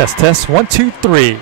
Test, test, 1, 2, 3.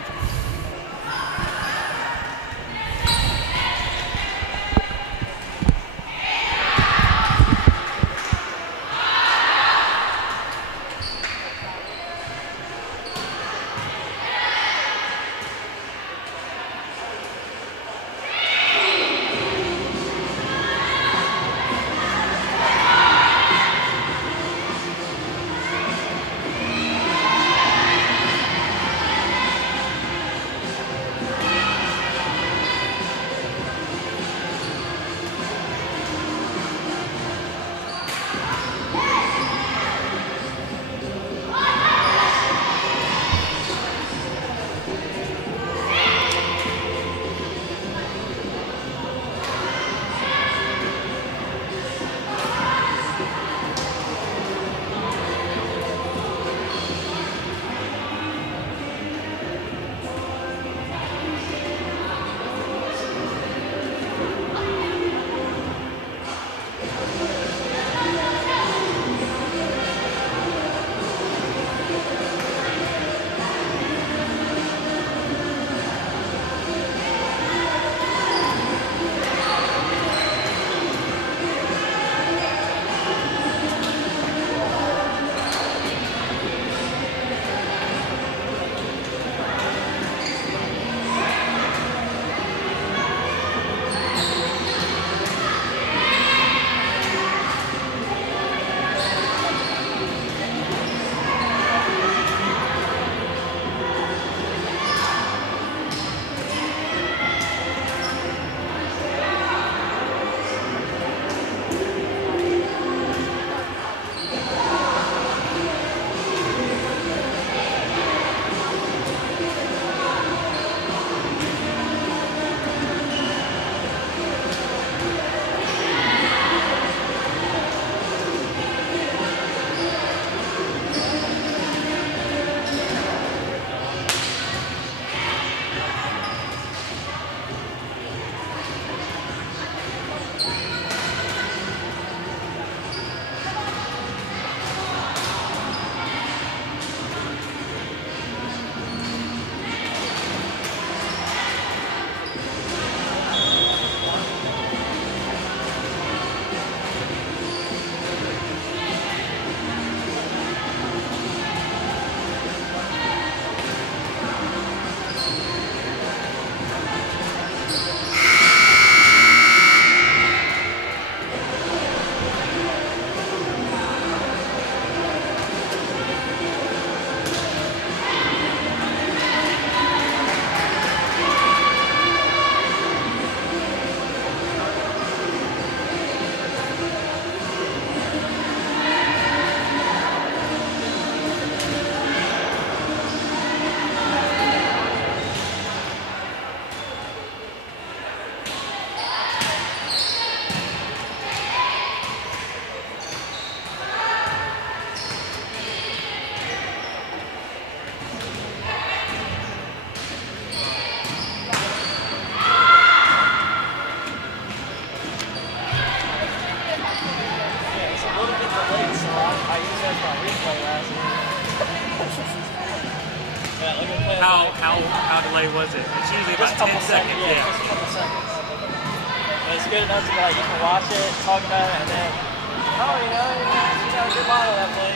How delayed was it? It's usually about 10 seconds. Yeah, just a couple seconds. But it's good enough to be like you can watch it, talk about it, and then you got a good model of that play.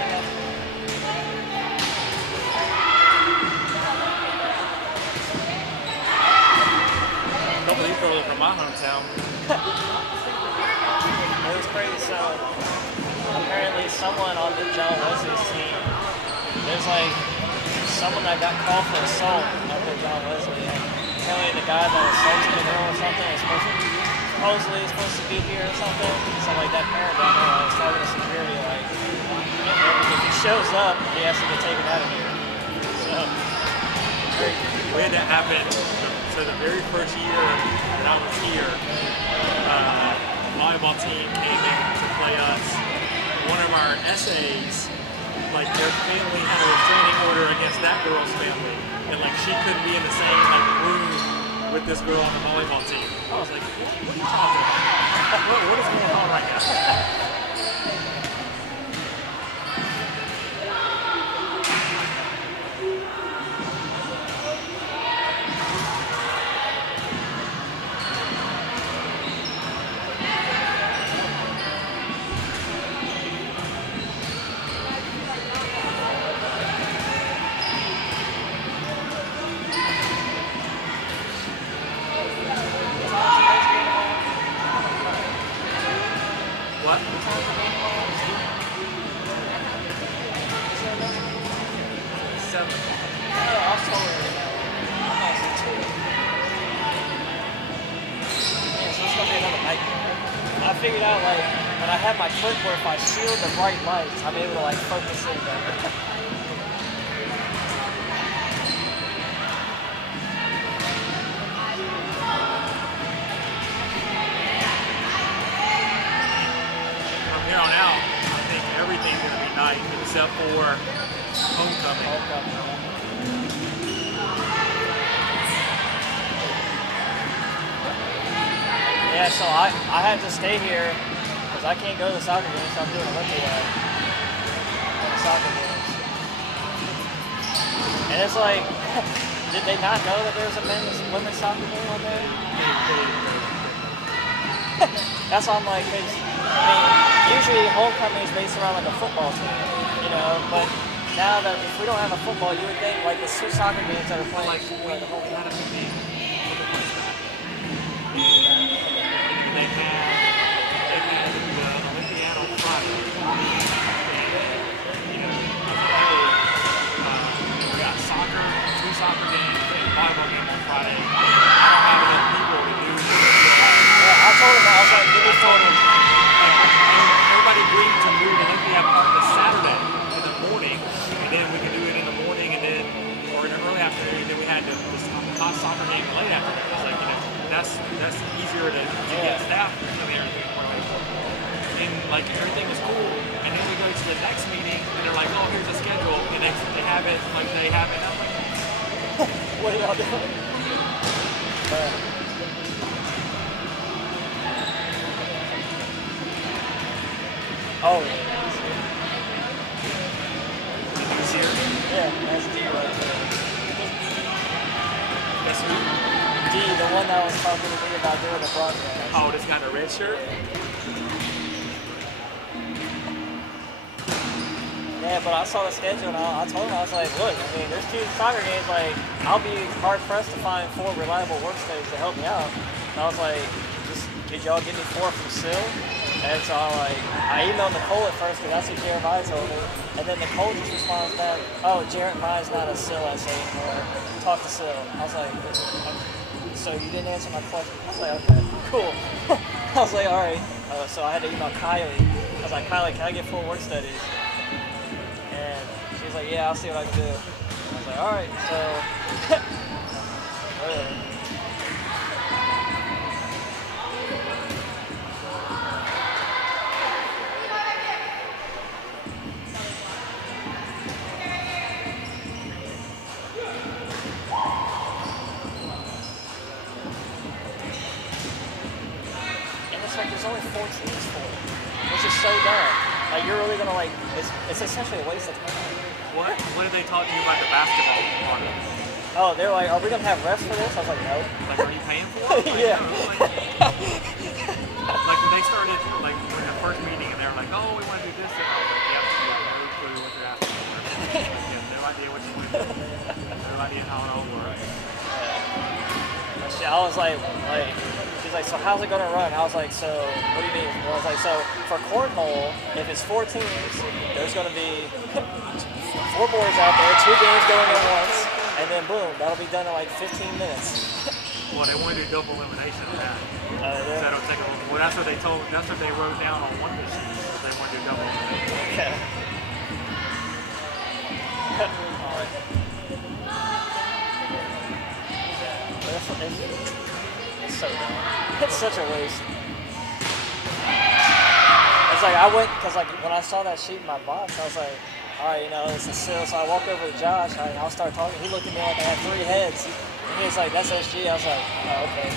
A couple of these girls are from my hometown. It was crazy. So apparently, someone on the John Wesley's team, there's like someone that got called for assault up at John Wesley, and apparently the guy that assaulted the girl or something is supposedly supposed to be here or something. So like that parent down there, I was talking to security, like if he shows up, he has to get taken out of here. So We had that happen. So the very first year that I was here, volleyball team came in to play us. One of our essays, like their family had a restraining order against that girl's family, and like she couldn't be in the same like room with this girl on the volleyball team. I was like, what are you talking about? What is going on right now? 7. I was totally I'm actually 2. Yeah, so it's gonna be another nightmare. I figured out like when I have my clipboard, if I shield the bright lights, I'm able to like focus in better. From here on out, I think everything's going to be night except for homecoming. Yeah, so I had to stay here because I can't go to the soccer games, so I'm doing Olympiad on the soccer games. And it's like, did they not know that there was a women's soccer game on there? That's why I'm like, cause, I mean, usually homecoming is based around like a football team, you know, but now that if we don't have a football, you would think like the 2 soccer games that are playing Like, should be like the whole had a game. They had the Olympiad on Friday. And, you know, we got soccer, 2 soccer games, and volleyball game on Friday. I don't have enough people to do it. Yeah, I told him that. I was like, give me 4 of them. Everybody agreed to move the Olympiad part to Saturday in the morning, and then we could do it in the morning, and then, or in the early afternoon, and then we had the hot soccer game late afternoon. It's like, you know, that's easier to get staff to there. And like everything was cool, and then we go to the next meeting, and they're like, oh, here's the schedule, and they have it, like they have it. I'm like, what are y'all doing? Oh, he's here. yeah, that's D right there. That's who? D, the one that was talking to me about doing the broadcast. Oh, this guy in a red shirt? Yeah, but I saw the schedule and I told him, I was like, look, I mean, there's 2 soccer games, like, I'll be hard pressed to find 4 reliable work studies to help me out. And I was like, just, could y'all give me 4 from SIL? And so I emailed Nicole at first because that's who Jeremiah told me. And then Nicole just responds back, oh, Jeremiah's not a SIL essay anymore. Talk to SIL. I was like, so you didn't answer my question. I was like, okay, cool. I was like, all right. So I had to email Kylie. I was like, Kylie, can I get 4 work studies? And she was like, yeah, I'll see what I can do. I was like, all right, so whatever. There's only 4 teams for it, which is so dumb. Like, you're really gonna like, it's essentially a waste of time. What did they talk to you about the basketball part of it? Oh, they're like, are we gonna have refs for this? I was like, no. Like, are you paying for it? Like, yeah. like when they started, like, in the first meeting, and they were like, oh, we want to do this, and I was like, yeah, you have no clue what you're asking for. You have no idea what you want to do. No idea how it all works. I was like, she's like, so how's it gonna run? I was like, so what do you mean? I was like, so for cornhole, if it's 4 teams, there's gonna be 4 boys out there, 2 games going at once, and then boom, that'll be done in like 15 minutes. Well, they want to do double elimination of that. Yeah. So that'll take a little. Well, that's what they told. That's what they wrote down on one machine. They want to do double elimination. Okay. All right. It's so dumb. It's such a waste. It's like I went, because like when I saw that sheet in my box, I was like, all right, you know, it's a SIL. So I walked over to Josh, I'll start talking. He looked at me like I had 3 heads. And he was like, that's SG. I was like, oh, okay.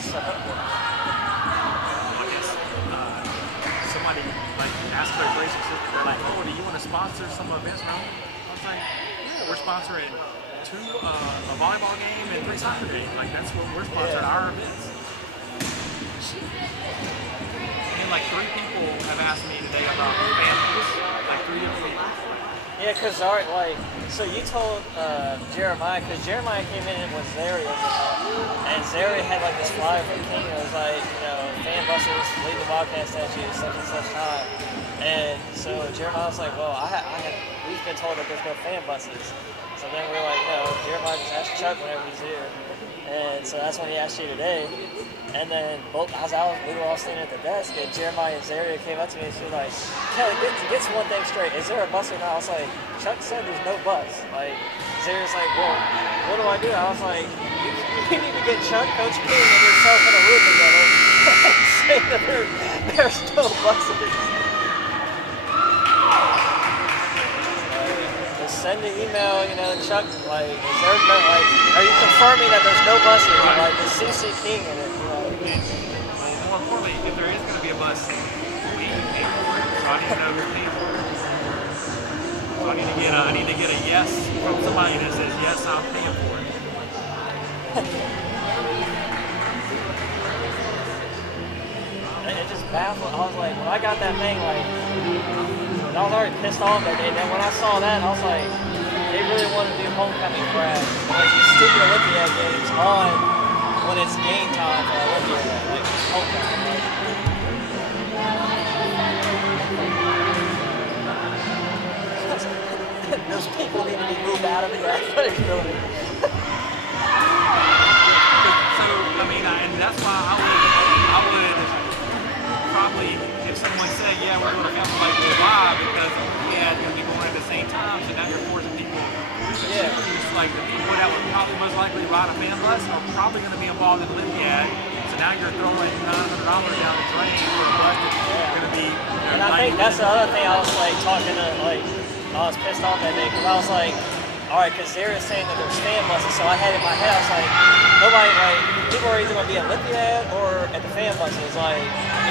So, I guess somebody like asked for a race assistant. They're like, oh, do you want to sponsor some events? No. I was like, yeah, we're sponsoring 2 a volleyball game and 3 soccer games. Like that's what we're sponsoring our events. And like 3 people have asked me today about families. Like 3 different people. yeah, because like, so you told Jeremiah, because Jeremiah came in and was there, and Zary had like this flyer from King. It was like, you know, fan buses leave the Wildcat statue such and such time. And so Jeremiah was like, well, we've been told that there's no fan buses. So then we were like, no, Jeremiah just asked Chuck whenever he's here. And so that's when he asked you today. And then we were all standing at the desk, and Jeremiah and Zaria came up to me and she was like, Kelly, get one thing straight. Is there a bus or not? I was like, Chuck said there's no bus. Like, Zaria's like, well, what do I do? I was like, you need to get Chuck, Coach King, and yourself in a room together and say that there's no buses. Send an email, you know, Chuck, like, is there no, like, are you confirming that there's no buses? Right. Like, is CC King in it, you know? And more importantly, if there is going to be a bus, we pay for it. So I need to know who's paying for it. So I need to get a yes from somebody that says, yes, I'm paying for it. And it just baffled. I was like, when I got that thing, like, I was already pissed off that day. And then when I saw that, I was like, they really want to do homecoming crap. Like these stupid Olympiad games on when it's game time for Olympiad, like homecoming. Those people need to be moved out of the athletic building. So, I mean, and that's why I would probably, if someone said, yeah, we're going to have like why, because yeah, it's going to be going at the same time, so now you're forcing people to choose. Like the people that would probably most likely ride a fan bus are probably going to be involved in Olympiad, so now you're throwing $900 down the drain for a bus that's going to be, you know, and I think that's the other thing I was like talking to, like, I was pissed off that day, because I was like, alright, because they're saying that there's fan buses, so I had in my head, I was like, nobody, like, people are either going to be at Olympiad or at the fan buses. Like,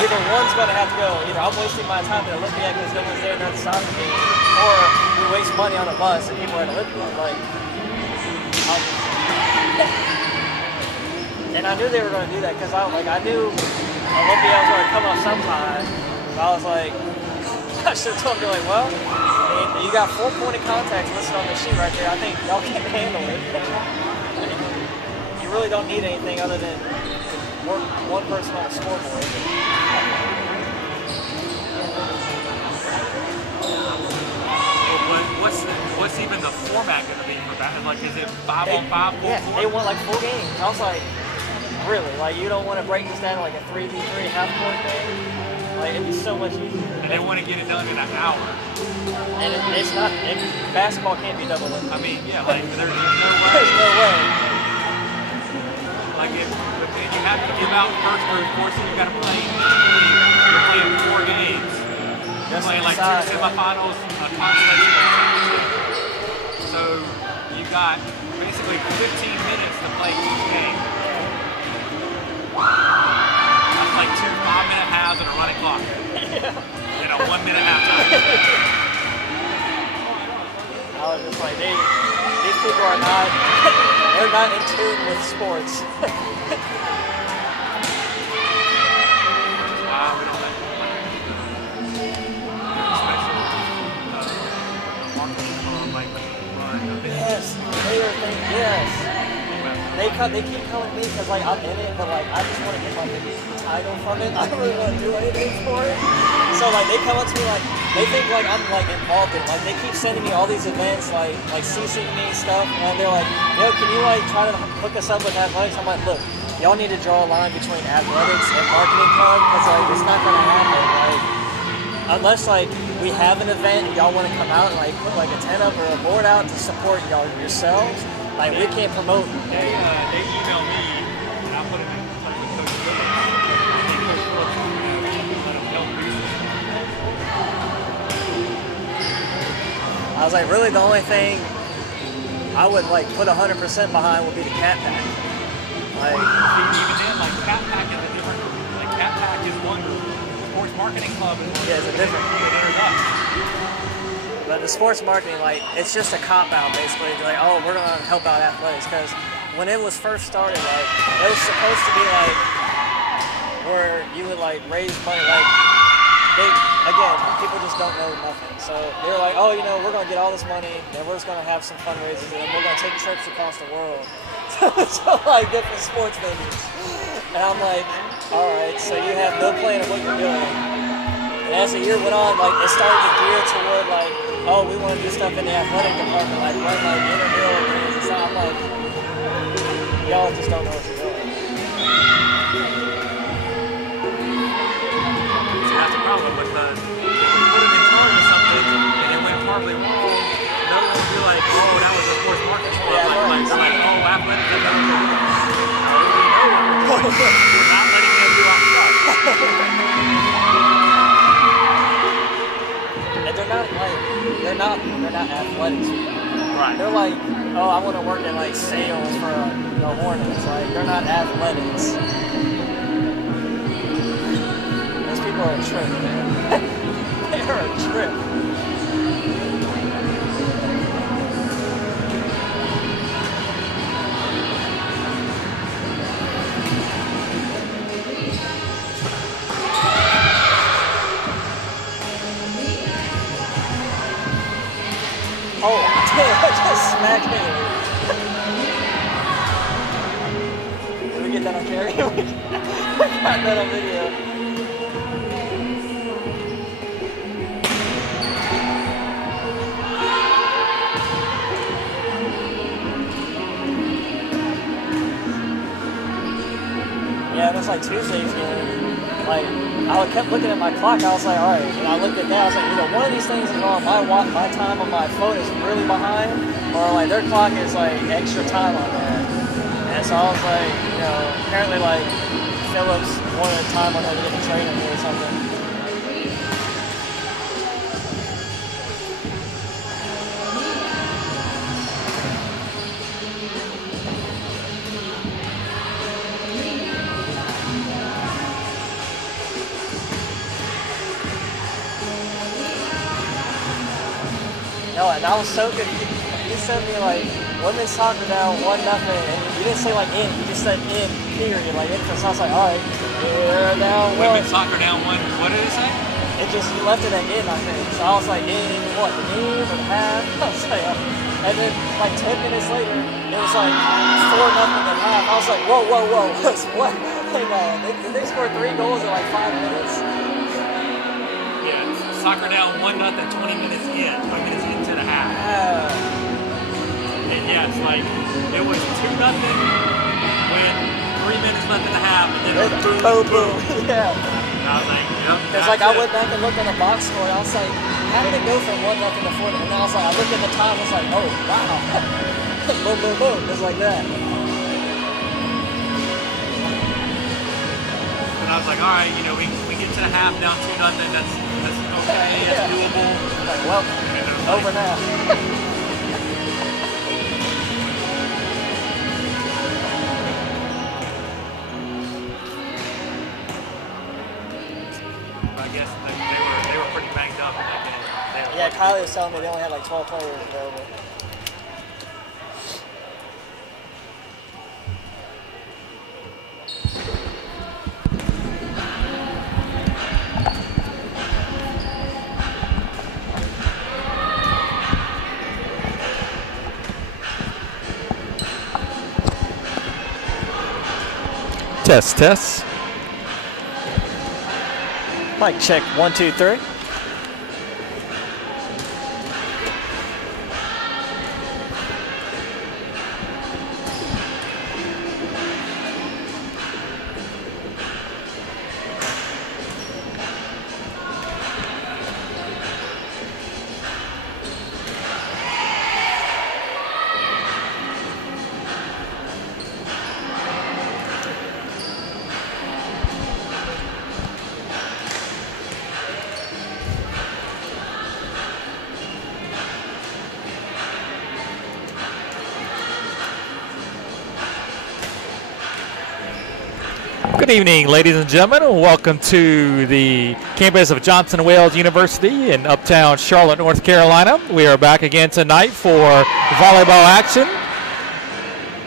either one's going to have to go. Either I'm wasting my time at Olympiad because no one's there during the soccer game, or we waste money on a bus and people are at Olympiad. Like, and I knew they were going to do that because I knew Olympiad was going to come up sometime. But I was like, I should have told them, like, well, you got 4 point of contacts listed on the sheet right there. I think y'all can handle it. You really don't need anything other than one person on the scoreboard. What's even the format going to be for that? Like, is it 5-on-5? Yeah, they want like 4 games. I was like, really? Like, you don't want to break this down like a 3v3 half-court game? Like, it'd be so much easier. And they want to get it done in an hour. And it's not. Basketball can't be double. I mean, yeah, like there's no way. There's no way. Like but then you have to give out first or fourth, so you got to play. You're playing 4 games. You're playing like 2 semifinals, a consolation championship. So you got basically 15 minutes to play each game. That's like 2 5-minute halves and a running clock. And a 1-minute halftime. I was just like, these people are not, they're not in tune with sports. Yes, yes. They keep calling me because like I'm in it, but like I just want to get like the title from it. I don't really want to do anything for it. So like they come up to me like they think like I'm like involved in it. Like they keep sending me all these events, like CCing me stuff, and they're like, yo, can you like try to hook us up with athletics? I'm like, look, y'all need to draw a line between athletics and marketing club because like it's not gonna happen. Like unless like we have an event and y'all want to come out and like put like a tent up or a board out to support y'all yourselves. Like, we can't promote. They emailed me, and I put it in touch with Coach Phillips. And Coach Phillips let him help research. I was like, really, the only thing I would, like, put 100% behind would be the cat pack. Like, even then, like, cat pack is a different, like, cat pack is one sports marketing club. Yeah, it's a different. But the sports marketing, like, it's just a cop-out, basically. Like, oh, we're going to help out athletics. Because when it was first started, like, it was supposed to be, like, where you would, like, raise money. Like, again, people just don't know nothing. So they're like, oh, you know, we're going to get all this money, and we're just going to have some fundraisers, and we're going to take trips across the world to like different sports venues. And I'm like, all right, so you have no plan of what you're doing. And as the year went on, like it started to gear toward like, oh, we want to do stuff in the athletic department, like run like intramural games and stuff. I'm like, y'all just don't know what you're doing. That's the problem because if we put them in charge of something and it went horribly wrong, no one will be like, oh, that was a sports marketing fault. Yeah, like, oh, athletics is better than this. We're not letting them do our stuff. And they're not athletics people. Right. They're like, oh, I want to work in like sales for the Hornets. Like they're not athletics. Those people are a trip, man. They're a trip. Oh, I just smacked me. Did we get that on camera? We got that on video. Yeah, that's like Tuesday's game. Like, I kept looking at my clock. I was like, all right. And I looked at that. I was like, either one of these things is wrong. My time on my phone is really behind, or like their clock is like extra time on there. And so I was like, you know, apparently like Phillips wanted time on her to get the training or something. No, and I was so confused. You sent me like women's soccer down 1-0, and you didn't say like in, you just said in, period, like in. So I was like, all right, they're down one. Women's soccer down 1. What did it say? It just, you left it at in, I think. So I was like, in what, the game or the half? I was like, and then like 10 minutes later, it was like 4-0 at half. I was like, whoa, what? Hang on, they scored 3 goals in like 5 minutes. Yeah, soccer down 1-0, 20 minutes in, 20 minutes into the half. And yeah, it's like, it was 2-0 when 3 minutes left in the half, and then it was boom. Yeah. And I was like, yep. Because like I went back and looked on the box score, and I was like, how did it go from 1-0 to 4? And I was like, I looked at the time, I was like, oh wow, boom, boom, boom, just like that. And I was like, all right, you know, we get to the half down 2-0. That's okay, that's doable. Like, well, over now. I guess they were pretty banged up in that game. Yeah, Kylie was telling me they only had like 12 players available. Test. Mic check, 1, 2, 3. Good evening, ladies and gentlemen. Welcome to the campus of Johnson Wales University in uptown Charlotte, North Carolina. We are back again tonight for volleyball action.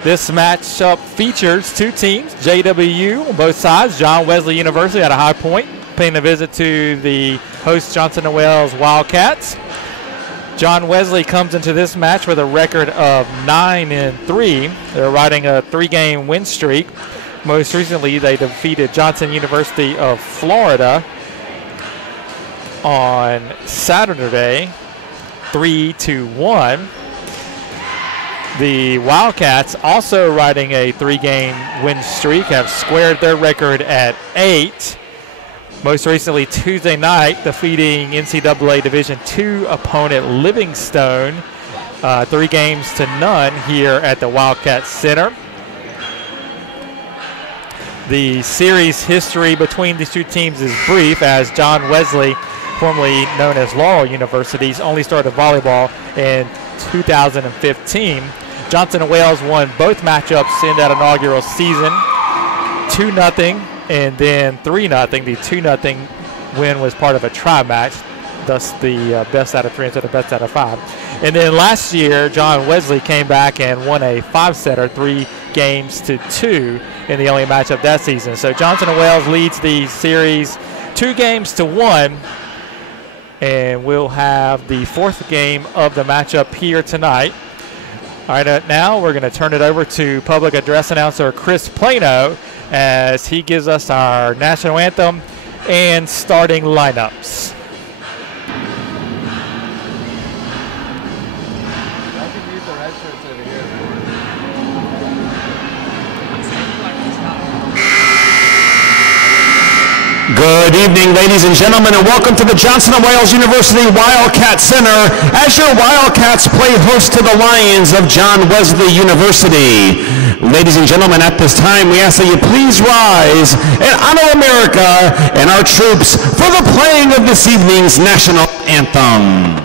This matchup features 2 teams, JWU on both sides, John Wesley University at a High Point, paying a visit to the host Johnson & Wales Wildcats. John Wesley comes into this match with a record of 9-3. They're riding a 3-game win streak. Most recently, they defeated Johnson University of Florida on Saturday, 3-1. The Wildcats, also riding a 3-game win streak, have squared their record at 8. Most recently, Tuesday night, defeating NCAA Division II opponent Livingstone, 3-0 here at the Wildcat Center. The series history between these two teams is brief, as John Wesley, formerly known as Laurel University, only started volleyball in 2015. Johnson & Wales won both matchups in that inaugural season, 2-0 and then 3-0. The 2-0 win was part of a try match, thus the best out of 3 instead of best out of 5. And then last year, John Wesley came back and won a 5-setter, 3-2 in the only matchup that season. So Johnson & Wales leads the series 2-1, and we'll have the 4th game of the matchup here tonight. All right, now we're going to turn it over to public address announcer Chris Plano as he gives us our national anthem and starting lineups. Good evening, ladies and gentlemen, and welcome to the Johnson & Wales University Wildcat Center as your Wildcats play host to the Lions of John Wesley University. Ladies and gentlemen, at this time, we ask that you please rise and honor America and our troops for the playing of this evening's national anthem.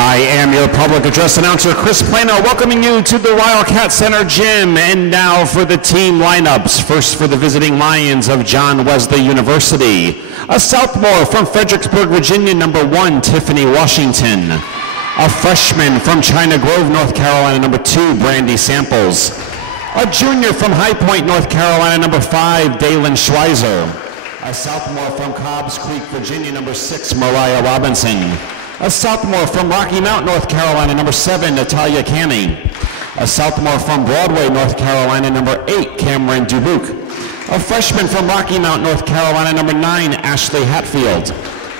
I am your public address announcer, Chris Plano, welcoming you to the Wildcat Center Gym. And now for the team lineups. First for the visiting Lions of John Wesley University. A sophomore from Fredericksburg, Virginia, number 1, Tiffany Washington. A freshman from China Grove, North Carolina, number 2, Brandy Samples. A junior from High Point, North Carolina, number 5, Dalen Schweizer. A sophomore from Cobbs Creek, Virginia, number 6, Mariah Robinson. A sophomore from Rocky Mount, North Carolina, number 7, Natalia Canning. A sophomore from Broadway, North Carolina, number 8, Cameron Dubuque. A freshman from Rocky Mount, North Carolina, number 9, Ashley Hatfield.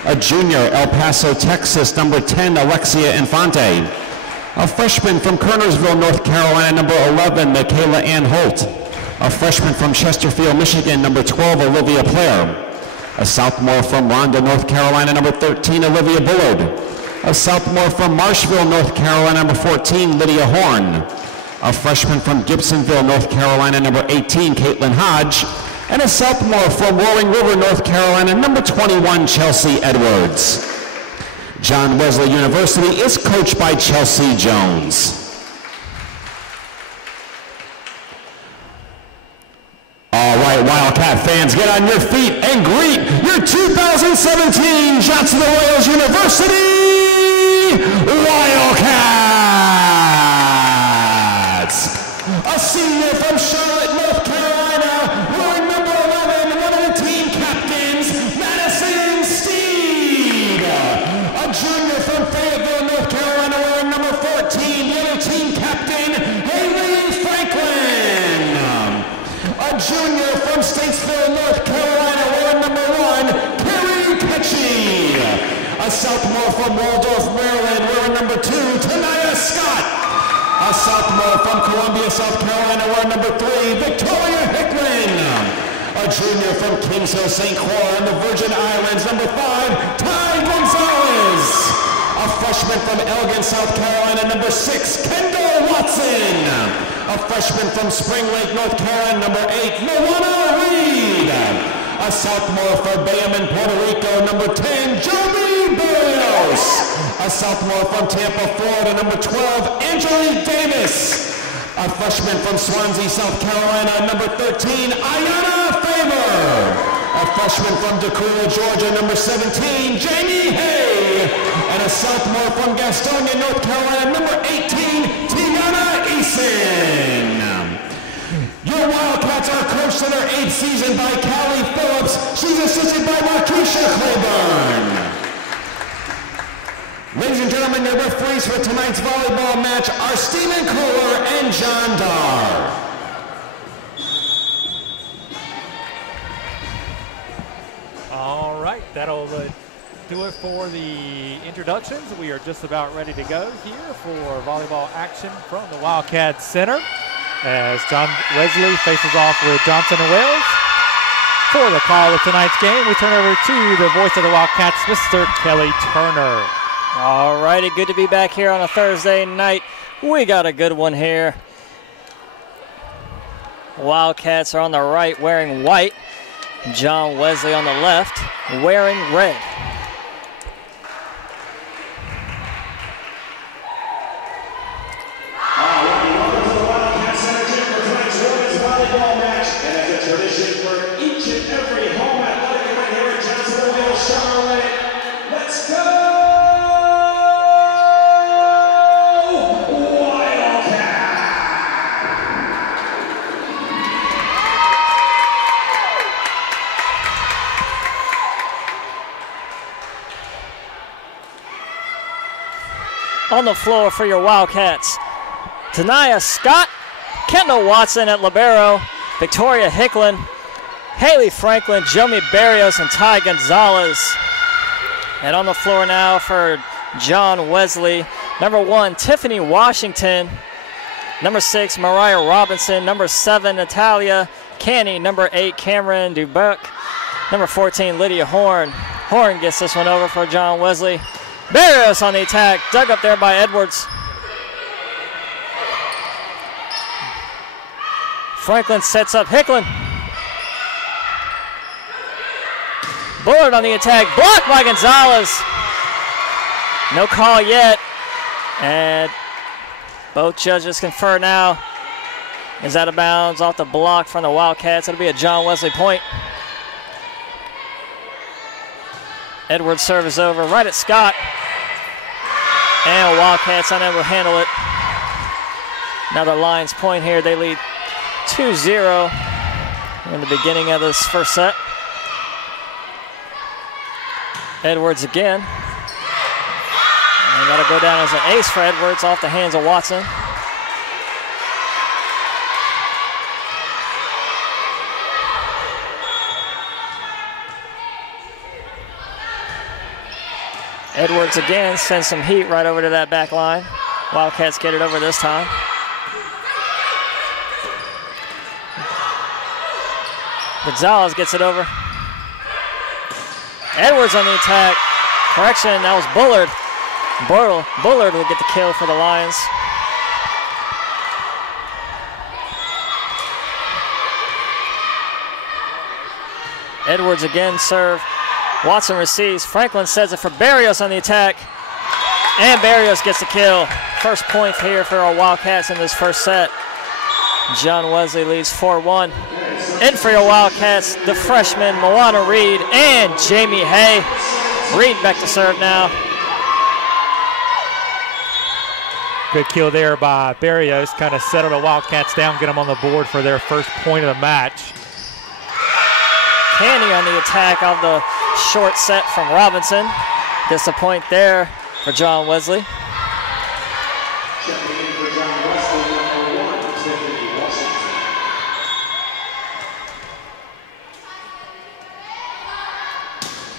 A junior, El Paso, Texas, number 10, Alexia Infante. A freshman from Kernersville, North Carolina, number 11, Michaela Ann Holt. A freshman from Chesterfield, Michigan, number 12, Olivia Player. A sophomore from Rhonda, North Carolina, number 13, Olivia Bullard. A sophomore from Marshville, North Carolina, number 14, Lydia Horn. A freshman from Gibsonville, North Carolina, number 18, Caitlin Hodge. And a sophomore from Roaring River, North Carolina, number 21, Chelsea Edwards. John Wesley University is coached by Chelsea Jones. All right, Wildcat fans, get on your feet and greet your 2017 Johnson & Wales University Wildcats. A senior from Charlotte, North Carolina, wearing number 11, one of the team captains, Madison Steed. A junior from Fayetteville, North Carolina, sophomore from Waldorf, Maryland, wearing number 2, Tanaya Scott. A sophomore from Columbia, South Carolina, wearing number 3, Victoria Hickman. A junior from Kings Hill, St. Croix, and the Virgin Islands, number 5, Ty Gonzalez. A freshman from Elgin, South Carolina, number 6, Kendall Watson. A freshman from Spring Lake, North Carolina, number 8, Moana Reed. A sophomore for Bayamon, Puerto Rico, number 10, Joby Barrios. A sophomore from Tampa, Florida, number 12, Angelique Davis. A freshman from Swansea, South Carolina, number 13, Ayana Faber. A freshman from Decatur, Georgia, number 17, Jamie Hay. And a sophomore from Gastonia, North Carolina, number 18, Tiana Eason. Your Wildcats are coached in their 8th season by Callie Phillips. She's assisted by Markeisha Claiborne. Ladies and gentlemen, your referees for tonight's volleyball match are Stephen Kohler and John Dar. All right, that'll do it for the introductions. We are just about ready to go here for volleyball action from the Wildcat Center as John Wesley faces off with Johnson and Wales. For the call of tonight's game, we turn over to the voice of the Wildcats, Mr. Kelly Turner. All righty, good to be back here on a Thursday night. We got a good one here. Wildcats are on the right wearing white. John Wesley on the left wearing red. Welcome to the Wildcat Center Gym for tonight's women's volleyball match. And as a tradition for each and every home athletic event here at Johnson & Wales, Charlotte, let's go! On the floor for your Wildcats, Tanaya Scott, Kendall Watson at libero, Victoria Hickman, Haley Franklin, Jomi Barrios, and Ty Gonzalez. And on the floor now for John Wesley, number 1, Tiffany Washington, number 6, Mariah Robinson, number 7, Natalia Canny, number 8, Cameron Dubuc, number 14, Lydia Horn. Horn gets this one over for John Wesley. Barrios on the attack, dug up there by Edwards. Franklin sets up Hickman. Bullard on the attack, blocked by Gonzalez. No call yet. And both judges confer now. Is out of bounds off the block from the Wildcats. It'll be a John Wesley point. Edwards service over right at Scott. And Wildcats unable to handle it. Another Lions point here. They lead 2-0 in the beginning of this first set. Edwards again. And that'll go down as an ace for Edwards off the hands of Watson. Edwards again sends some heat right over to that back line. Wildcats get it over this time. Gonzalez gets it over. Edwards on the attack. Correction, that was Bullard. Bullard will get the kill for the Lions. Edwards again serve. Watson receives. Franklin sends it for Barrios on the attack. And Barrios gets the kill. First point here for our Wildcats in this first set. John Wesley leads 4-1. In for your Wildcats, the freshman Moana Reed and Jamie Hay. Reed back to serve now. Good kill there by Barrios. Kind of settle the Wildcats down, get them on the board for their first point of the match. Canny on the attack of the short set from Robinson. Gets a point there for John Wesley. Checking in for John Wesley, number 1, Tiffany Washington.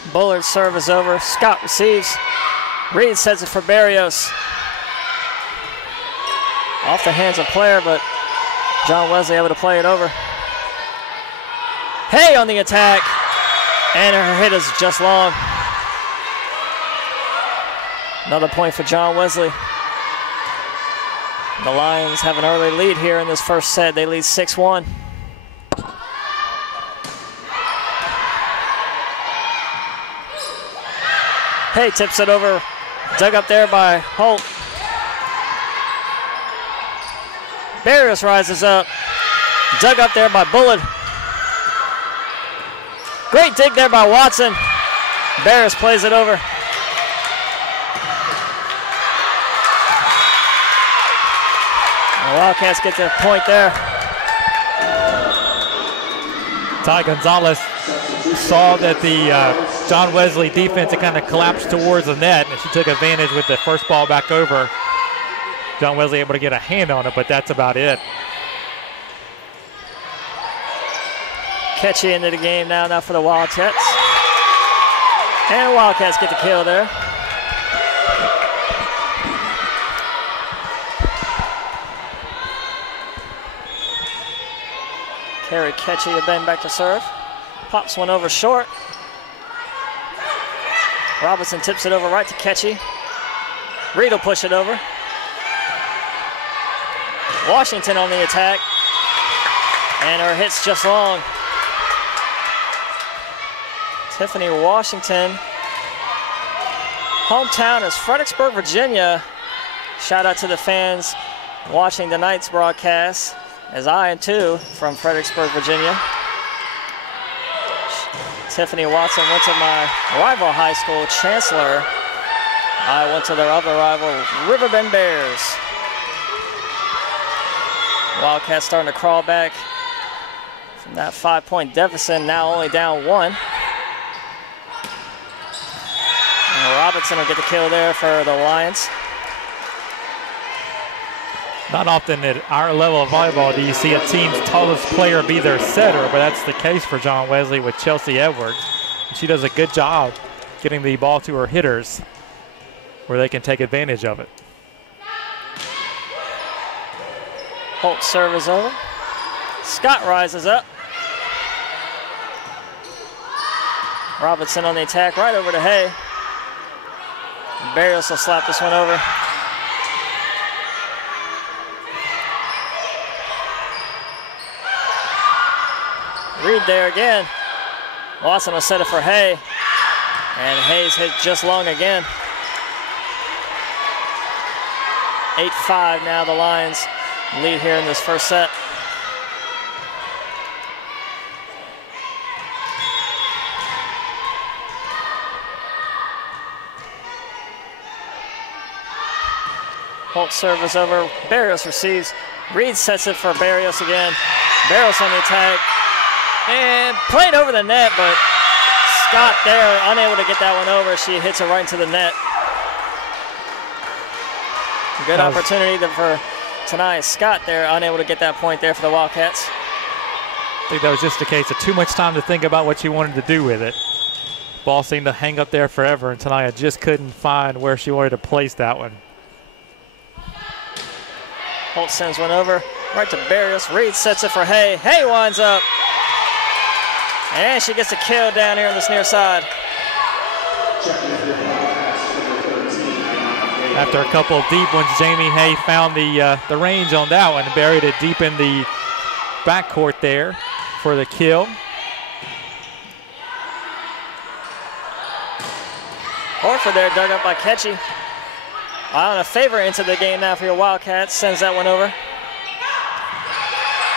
Bullard's serve is over. Scott receives. Reed sets it for Barrios. Off the hands of player, but John Wesley able to play it over. Hay on the attack, and her hit is just long. Another point for John Wesley. The Lions have an early lead here in this first set. They lead 6-1. Hay tips it over, dug up there by Holt. Barrios rises up, dug up there by Bullard. Great dig there by Watson. Barrios plays it over. The Wildcats get the point there. Ty Gonzalez saw that the John Wesley defense had kind of collapsed towards the net, and she took advantage with the first ball back over. John Wesley able to get a hand on it, but that's about it. Ketchy into the game now for the Wildcats. And the Wildcats get the kill there. Carry Ketchy a bend back to serve. Pops one over short. Robinson tips it over right to Ketchy. Reed will push it over. Washington on the attack. And her hit's just long. Tiffany Washington. Hometown is Fredericksburg, Virginia. Shout out to the fans watching tonight's broadcast, as I am too, from Fredericksburg, Virginia. Tiffany Watson went to my rival high school, Chancellor. I went to their other rival, Riverbend Bears. Wildcats starting to crawl back from that 5-point deficit, now only down 1. And Robinson will get the kill there for the Lions. Not often at our level of volleyball do you see a team's tallest player be their setter, but that's the case for John Wesley with Chelsea Edwards. She does a good job getting the ball to her hitters where they can take advantage of it. Holt's serve is over. Scott rises up. Robinson on the attack, right over to Hay. Barrios will slap this one over. Reed there again. Watson will set it for Hay. And Hay's hit just long again. 8-5 now, the Lions lead here in this first set. Holt serve is over. Barrios receives. Reed sets it for Barrios again. Barrios on the attack. And played over the net, but Scott there unable to get that one over. She hits it right into the net. Good opportunity for tonight. Scott there unable to get that point there for the Wildcats. I think that was just a case of too much time to think about what she wanted to do with it. Ball seemed to hang up there forever, and Tanaya just couldn't find where she wanted to place that one. Holt sends one over right to Barrios. Reed sets it for Hay. Hay winds up. And she gets a kill down here on this near side. After a couple of deep ones, Jamie Hay found the range on that one and buried it deep in the backcourt there for the kill. Horford there dug up by Ketchy. On a favor into the game now for your Wildcats. Sends that one over.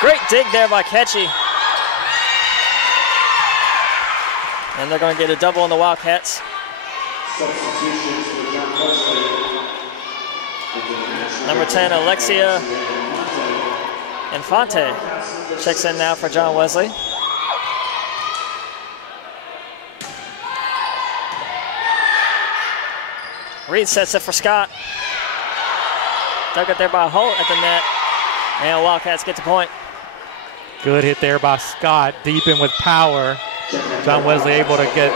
Great dig there by Ketchy. And they're going to get a double on the Wildcats. Number 10, Alexia Infante checks in now for John Wesley. Reed sets it for Scott. Dug it there by Holt at the net. And Wildcats get the point. Good hit there by Scott, deep in with power. John Wesley able to get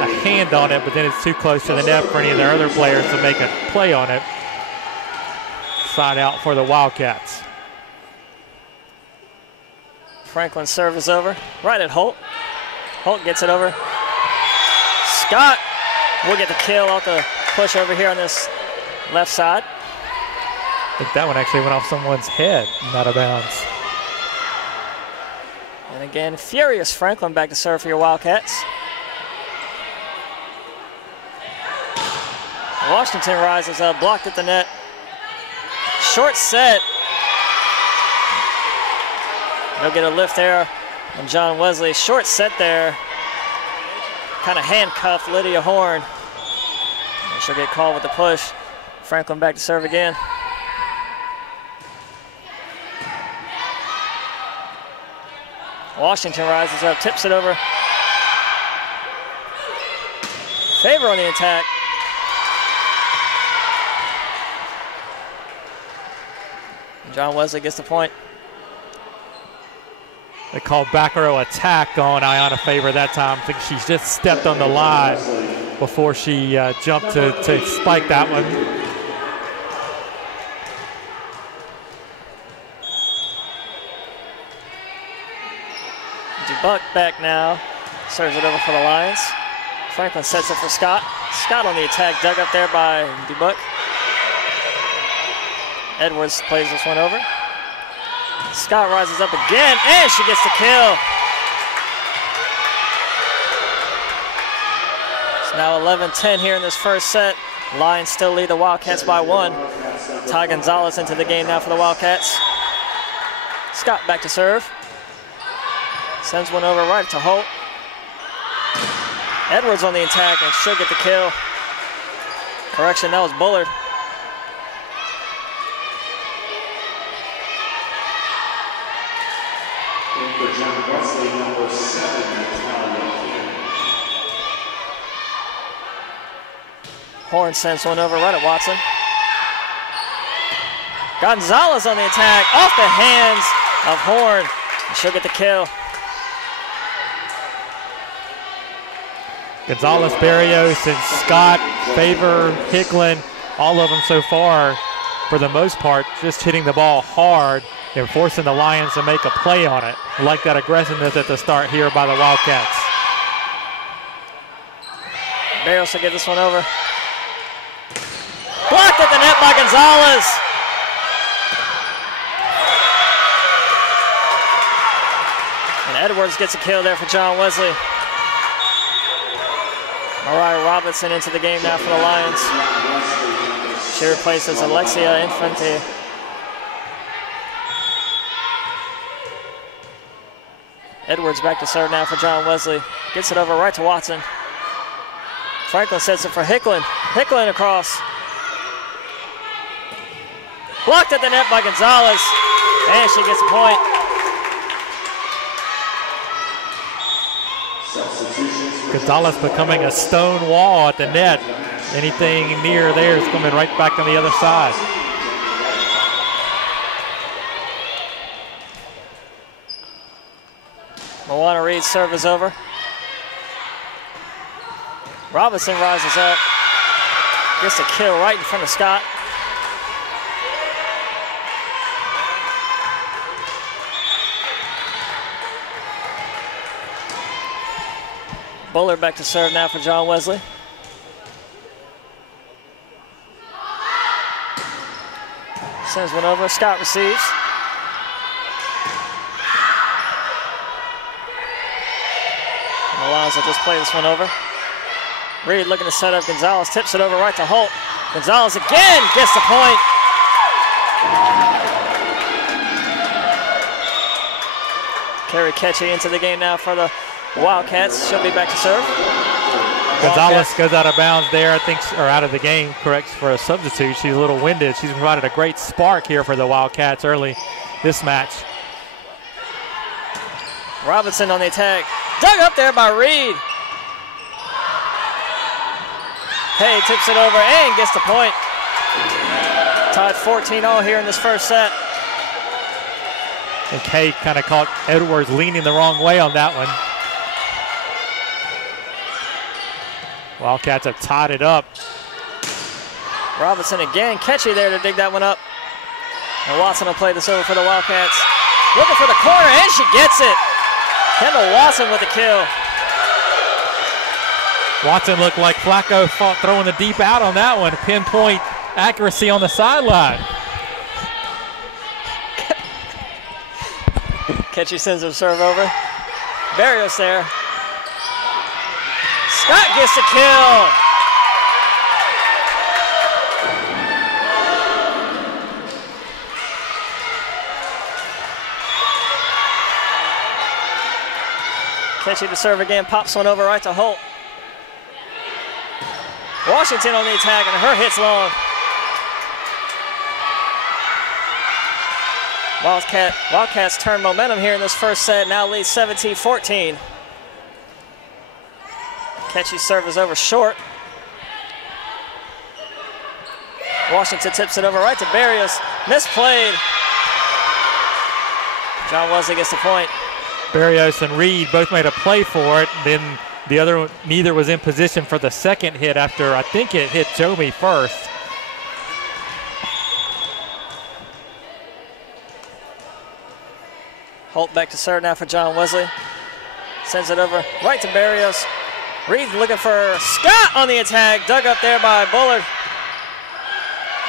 a hand on it, but then it's too close to the net for any of their other players to make a play on it. Side out for the Wildcats. Franklin's serve is over. Right at Holt. Holt gets it over. Scott will get the kill off the push over here on this left side. I think that one actually went off someone's head and out of bounds. And again, furious Franklin back to serve for your Wildcats. Washington rises up, blocked at the net. Short set. They'll get a lift there on John Wesley. Short set there. Kind of handcuffed Lydia Horn. And she'll get called with the push. Franklin back to serve again. Washington rises up, tips it over. Favor on the attack. John Wesley gets the point. They called back row attack on Ayanna Favor that time. I think she just stepped on the line before she jumped to spike that one. Buck back now, serves it over for the Lions. Franklin sets it for Scott. Scott on the attack, dug up there by DeBuck. Edwards plays this one over. Scott rises up again, and she gets the kill. It's now 11-10 here in this first set. Lions still lead the Wildcats by 1. Ty Gonzalez into the game now for the Wildcats. Scott back to serve. Sends one over right to Holt. Edwards on the attack, and she'll get the kill. Correction, that was Bullard. John Wesley, number 7, Horn sends one over right at Watson. Gonzalez on the attack, off the hands of Horn. And she'll get the kill. Gonzalez, Barrios, and Scott, Favor, Hicklin, all of them so far, for the most part, just hitting the ball hard and forcing the Lions to make a play on it. I like that aggressiveness at the start here by the Wildcats. Barrios will get this one over. Blocked at the net by Gonzalez. And Edwards gets a kill there for John Wesley. Mariah Robinson into the game now for the Lions. She replaces Alexia Infante. Edwards back to serve now for John Wesley. Gets it over right to Watson. Franklin sets it for Hicklin. Hicklin across. Blocked at the net by Gonzalez. And she gets a point. Gonzalez becoming a stone wall at the net. Anything near there is coming right back on the other side. Moana Reed's serve is over. Robinson rises up. Gets a kill right in front of Scott. Bullard back to serve now for John Wesley. Sends one over. Scott receives. And the Lions will just play this one over. Reed looking to set up Gonzalez. Tips it over right to Holt. Gonzalez again gets the point. Carrie Ketchy into the game now for the Wildcats. She'll be back to serve. Gonzalez goes out of bounds there, I think, or out of the game, corrects for a substitute. She's a little winded. She's provided a great spark here for the Wildcats early this match. Robinson on the attack. Dug up there by Reed. Hay tips it over and gets the point. Tied 14-all here in this first set. And Kay kind of caught Edwards leaning the wrong way on that one. Wildcats have tied it up. Robinson again, catchy there to dig that one up. And Watson will play this over for the Wildcats. Looking for the corner, and she gets it. Kendall Watson with the kill. Watson looked like Flacco throwing the deep out on that one. Pinpoint accuracy on the sideline. Catchy sends him serve over. Barrios there. Scott gets the kill. Catchy to serve again, pops one over right to Holt. Washington on the attack, and her hit's long. Wildcats turn momentum here in this first set, now lead 17-14. Catchy's serve is over short. Washington tips it over right to Barrios. Misplayed. John Wesley gets the point. Barrios and Reed both made a play for it. Then the other, neither was in position for the second hit after I think it hit Joby first. Holt back to serve now for John Wesley. Sends it over right to Barrios. Reed looking for Scott on the attack. Dug up there by Bullard.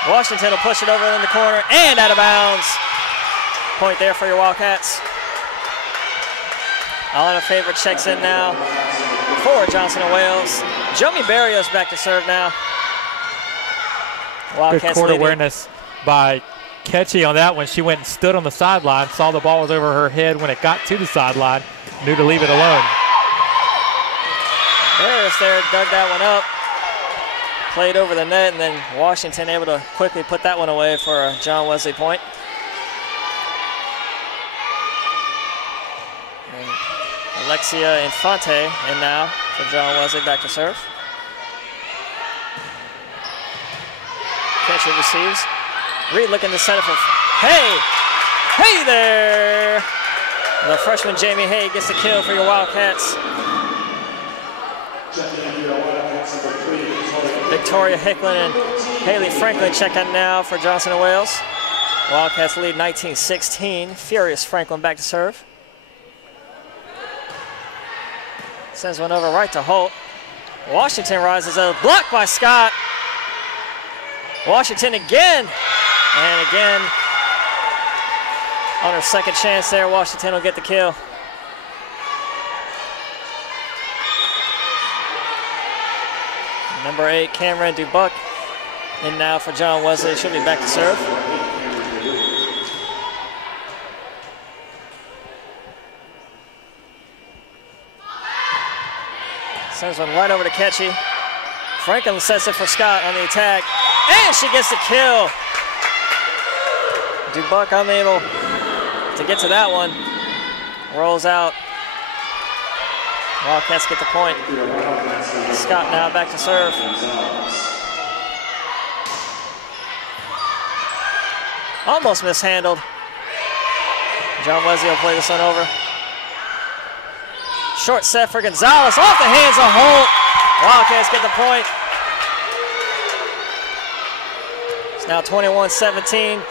Washington will push it over in the corner and out of bounds. Point there for your Wildcats. Alana Favorite checks in now for Johnson and Wales. Jomi Barrios back to serve now. Wildcats good court leading. Awareness by Ketchy on that one. She went and stood on the sideline, saw the ball was over her head when it got to the sideline, knew to leave it alone. Barrios there dug that one up, played over the net, and then Washington able to quickly put that one away for a John Wesley point. Alexia Infante in now for John Wesley back to serve. Catcher receives. Reed looking to set it for Hay there. The freshman Jamie Hay gets the kill for your Wildcats. Victoria Hicklin and Haley Franklin check in now for Johnson and Wales. Wildcats lead 19-16. Furious Franklin back to serve. Sends one over right to Holt. Washington rises up, blocked by Scott. Washington again, and again on her second chance there, Washington will get the kill. Number 8, Cameron Dubuck, in now for John Wesley. She'll be back to serve. Sends one right over to Ketchy. Franklin sets it for Scott on the attack, and she gets the kill. Dubuck unable to get to that one. Rolls out. Wildcats get the point. Scott now back to serve. Almost mishandled. John Wesley will play this one over. Short set for Gonzalez, off the hands of Holt. Wildcats get the point. It's now 21-17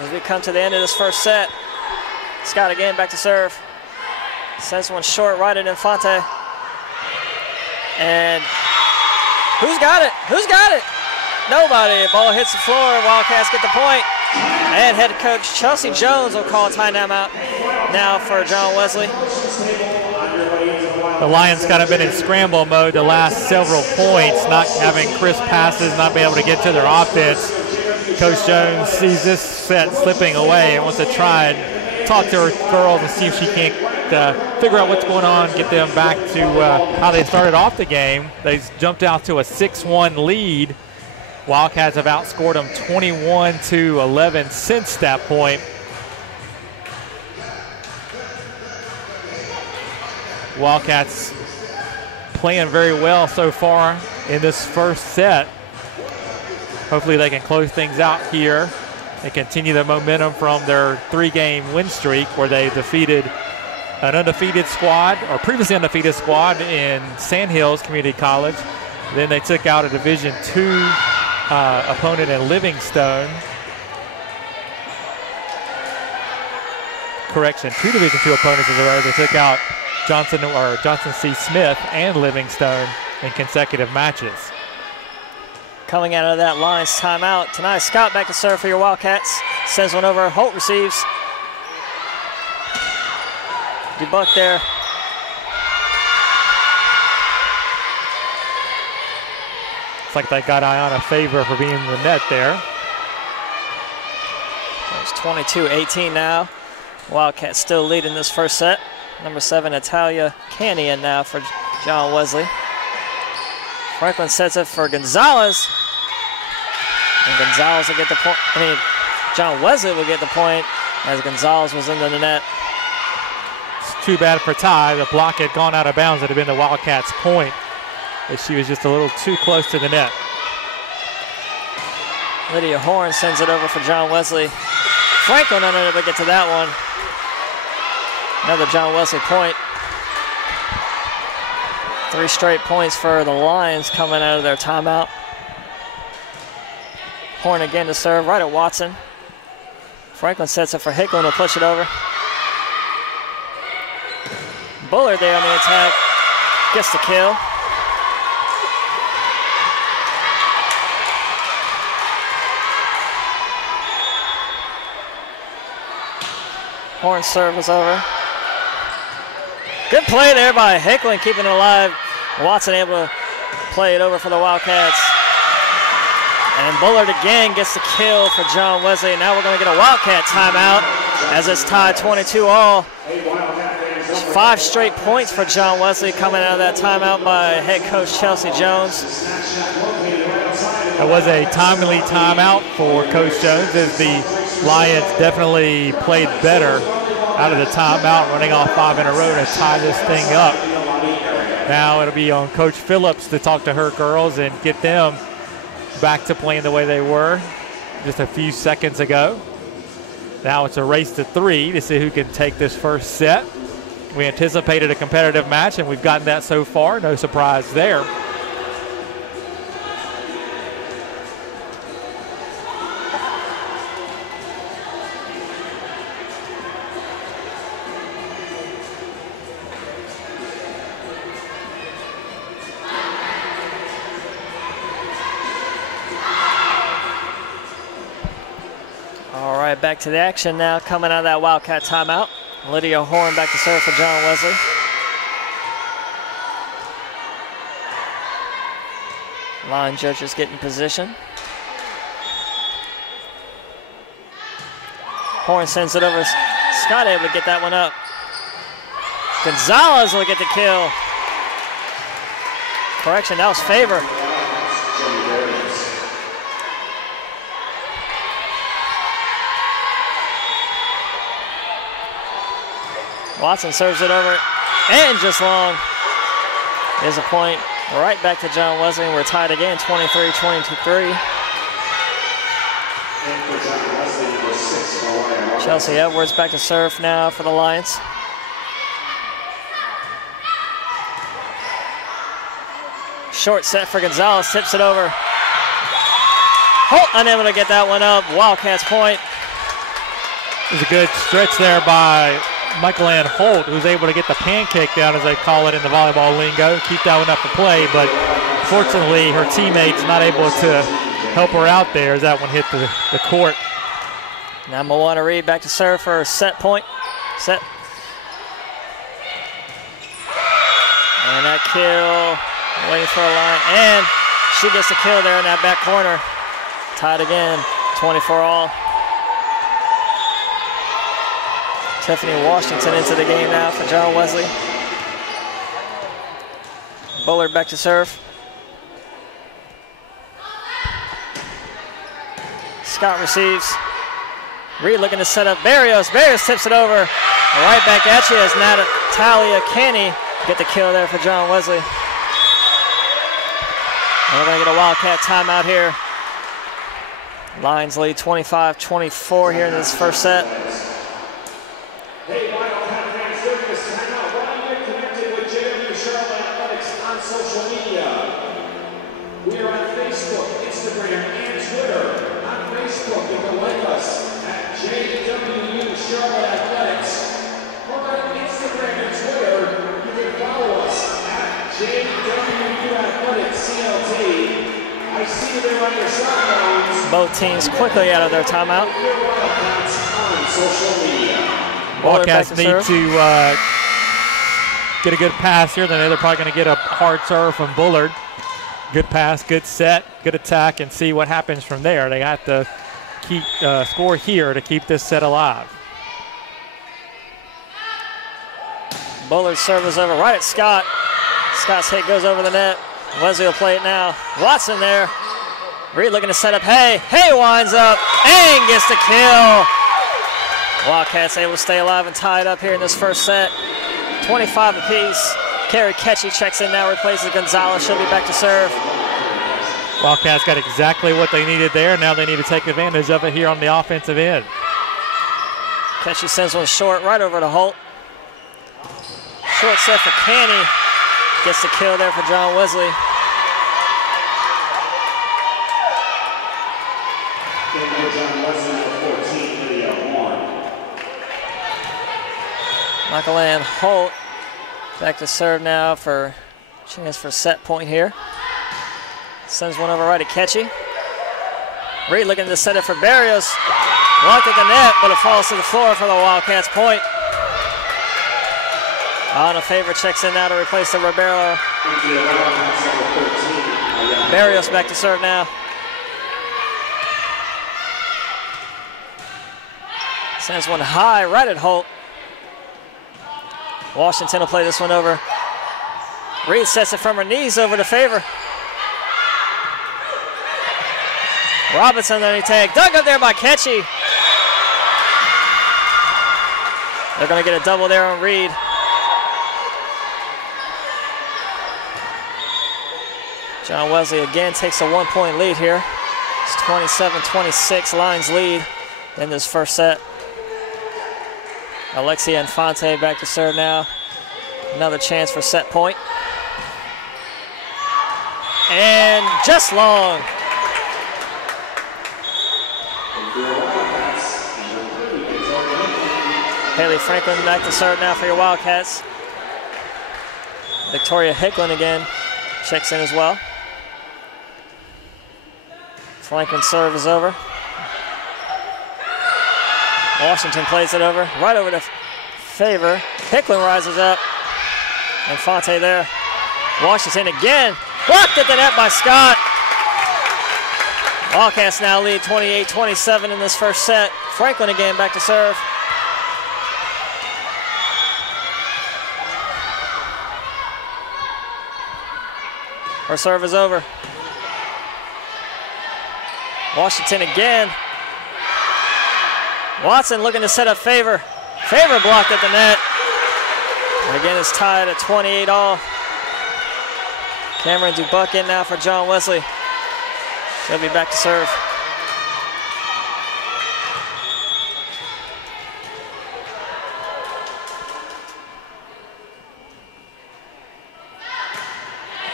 as we come to the end of this first set. Scott again back to serve. Sends one short right at Infante. And who's got it? Who's got it? Nobody. Ball hits the floor. Wildcats get the point. And head coach Chelsea Jones will call a timeout now for John Wesley. The Lions kind of been in scramble mode the last several points, not having crisp passes, not being able to get to their offense. Coach Jones sees this set slipping away and wants to try and talk to her girls and see if she can't figure out what's going on, get them back to how they started off the game. They jumped out to a 6-1 lead. Wildcats have outscored them 21-11 since that point. Wildcats playing very well so far in this first set. Hopefully they can close things out here and continue the momentum from their 3-game win streak where they defeated an undefeated squad, or previously undefeated squad in Sand Hills Community College, Then they took out a Division II opponent in Livingstone. Correction, 2 Division II opponents as well. They took out Johnson C. Smith and Livingstone in consecutive matches. Coming out of that Lions timeout tonight, Scott back to serve for your Wildcats. Sends one over. Holt receives. Debuck there. It's like they got Ayanna Favor for being in the net there. It's 22-18 now. Wildcats still leading this first set. Number 7, Natalia Canny in now for John Wesley. Franklin sets it for Gonzalez. And Gonzalez will get the point. John Wesley will get the point as Gonzalez was in the net. It's too bad for Ty. The block had gone out of bounds. It had been the Wildcats' point, but she was just a little too close to the net. Lydia Horn sends it over for John Wesley. Franklin unable to get to that one. Another John Wesley point. 3 straight points for the Lions coming out of their timeout. Horn again to serve right at Watson. Franklin sets it for Hicklin to push it over. Bullard there on the attack. Gets the kill. Horn's serve was over. Good play there by Hicklin, keeping it alive. Watson able to play it over for the Wildcats. And Bullard again gets the kill for John Wesley. Now we're going to get a Wildcat timeout as it's tied 22-all. 5 straight points for John Wesley coming out of that timeout by head coach Chelsea Jones. It was a timely timeout for Coach Jones as the Lions definitely played better out of the timeout, running off 5 in a row to tie this thing up. Now it'll be on Coach Phillips to talk to her girls and get them back to playing the way they were just a few seconds ago. Now it's a race to 3 to see who can take this first set. We anticipated a competitive match, and we've gotten that so far. No surprise there. All right, back to the action now, coming out of that Wildcat timeout. Lydia Horn back to serve for John Wesley. Line judges get in position. Horn sends it over. Scott able to get that one up. Gonzalez will get the kill. Correction, that was Favor. Watson serves it over and just long. There's a point right back to John Wesley, and we're tied again, 23-23. Chelsea Edwards back to serve now for the Lions. Short set for Gonzalez, tips it over. Holt unable to get that one up. Wildcats point. There's a good stretch there by Michael Ann Holt, who's able to get the pancake down, as they call it in the volleyball lingo, keep that one up for play, but fortunately her teammates not able to help her out there as that one hit the court. Now Moana Reed back to serve for a set point. Set. And that kill, waiting for a line, and she gets the kill there in that back corner. Tied again, 24-all. Tiffany Washington into the game now for John Wesley. Bullard back to serve. Scott receives. Reed looking to set up Barrios. Barrios tips it over. Right back at you as Natalia Canny get the kill there for John Wesley. And we're going to get a Wildcat timeout here. Lions lead 25-24 here in this first set. Hey, Wildcat fans, during this timeout, why don't you get connected with JWU Charlotte Athletics on social media? Facebook, Instagram, and Twitter. On Facebook, you can like us at JWU Charlotte Athletics. Or on Instagram and Twitter, you can follow us at JWU Athletics CLT. I see them on your sidelines. Both teams quickly out of their timeout. On social media. Wildcats need to get a good pass here. Then they're probably going to get a hard serve from Bullard. Good pass, good set, good attack, and see what happens from there. They got to keep score here to keep this set alive. Bullard's serve is over right at Scott. Scott's hit goes over the net. Wesley will play it now. Watson there. Reed looking to set up Hay. Hay winds up and gets the kill. Wildcats able to stay alive and tie it up here in this first set. 25 apiece. Carrie Ketchy checks in now, replaces Gonzalez. She'll be back to serve. Wildcats got exactly what they needed there. Now they need to take advantage of it here on the offensive end. Ketchy sends one short right over to Holt. Short set for Canny. Gets the kill there for John Wesley. Michael Ann Holt back to serve now for chance for set point here. Sends one over right at Ketchy. Reed looking to set it for Barrios. Blocked at the net, but it falls to the floor for the Wildcats point. A favor checks in now to replace the Ribeiro. Barrios back to serve now. Sends one high right at Holt. Washington will play this one over. Reed sets it from her knees over to Favor. Robinson on the tag. Dug up there by Ketchy. They're going to get a double there on Reed. John Wesley again takes a 1-point lead here. It's 27-26 Lions lead in this first set. Alexia Infante back to serve now. Another chance for set point. And just long. Haley Franklin back to serve now for your Wildcats. Victoria Hicklin again checks in as well. Franklin's serve is over. Washington plays it over, right over to Favor. Hicklin rises up. Infante there. Washington again. Blocked at the net by Scott. Wildcats now lead 28-27 in this first set. Franklin again back to serve. Her serve is over. Washington again. Watson looking to set up Favor. Favor blocked at the net. And again, it's tied at 28 all. Cameron Dubuck in now for John Wesley. She'll be back to serve.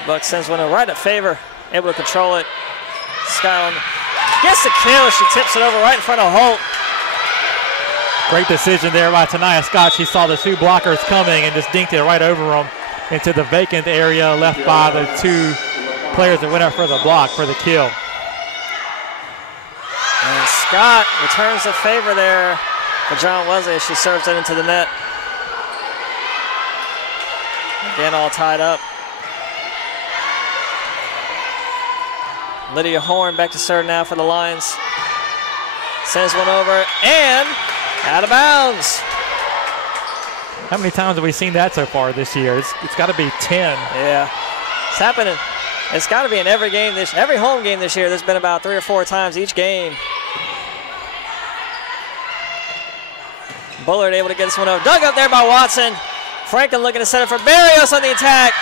Buck sends one right at Favor. Able to control it. Skyland gets the kill. She tips it over right in front of Holt. Great decision there by Tania Scott. She saw the two blockers coming and just dinked it right over them into the vacant area left by the two players that went up for the block for the kill. And Scott returns the favor there for John Wesley as she serves it into the net. Again, all tied up. Lydia Horn back to serve now for the Lions. Sends one over and out of bounds. How many times have we seen that so far this year? It's got to be 10. Yeah, it's happening. It's got to be in every game every home game this year. There's been about 3 or 4 times each game. Bullard able to get this one over. Dug up there by Watson. Franklin looking to set it for Barrios on the attack.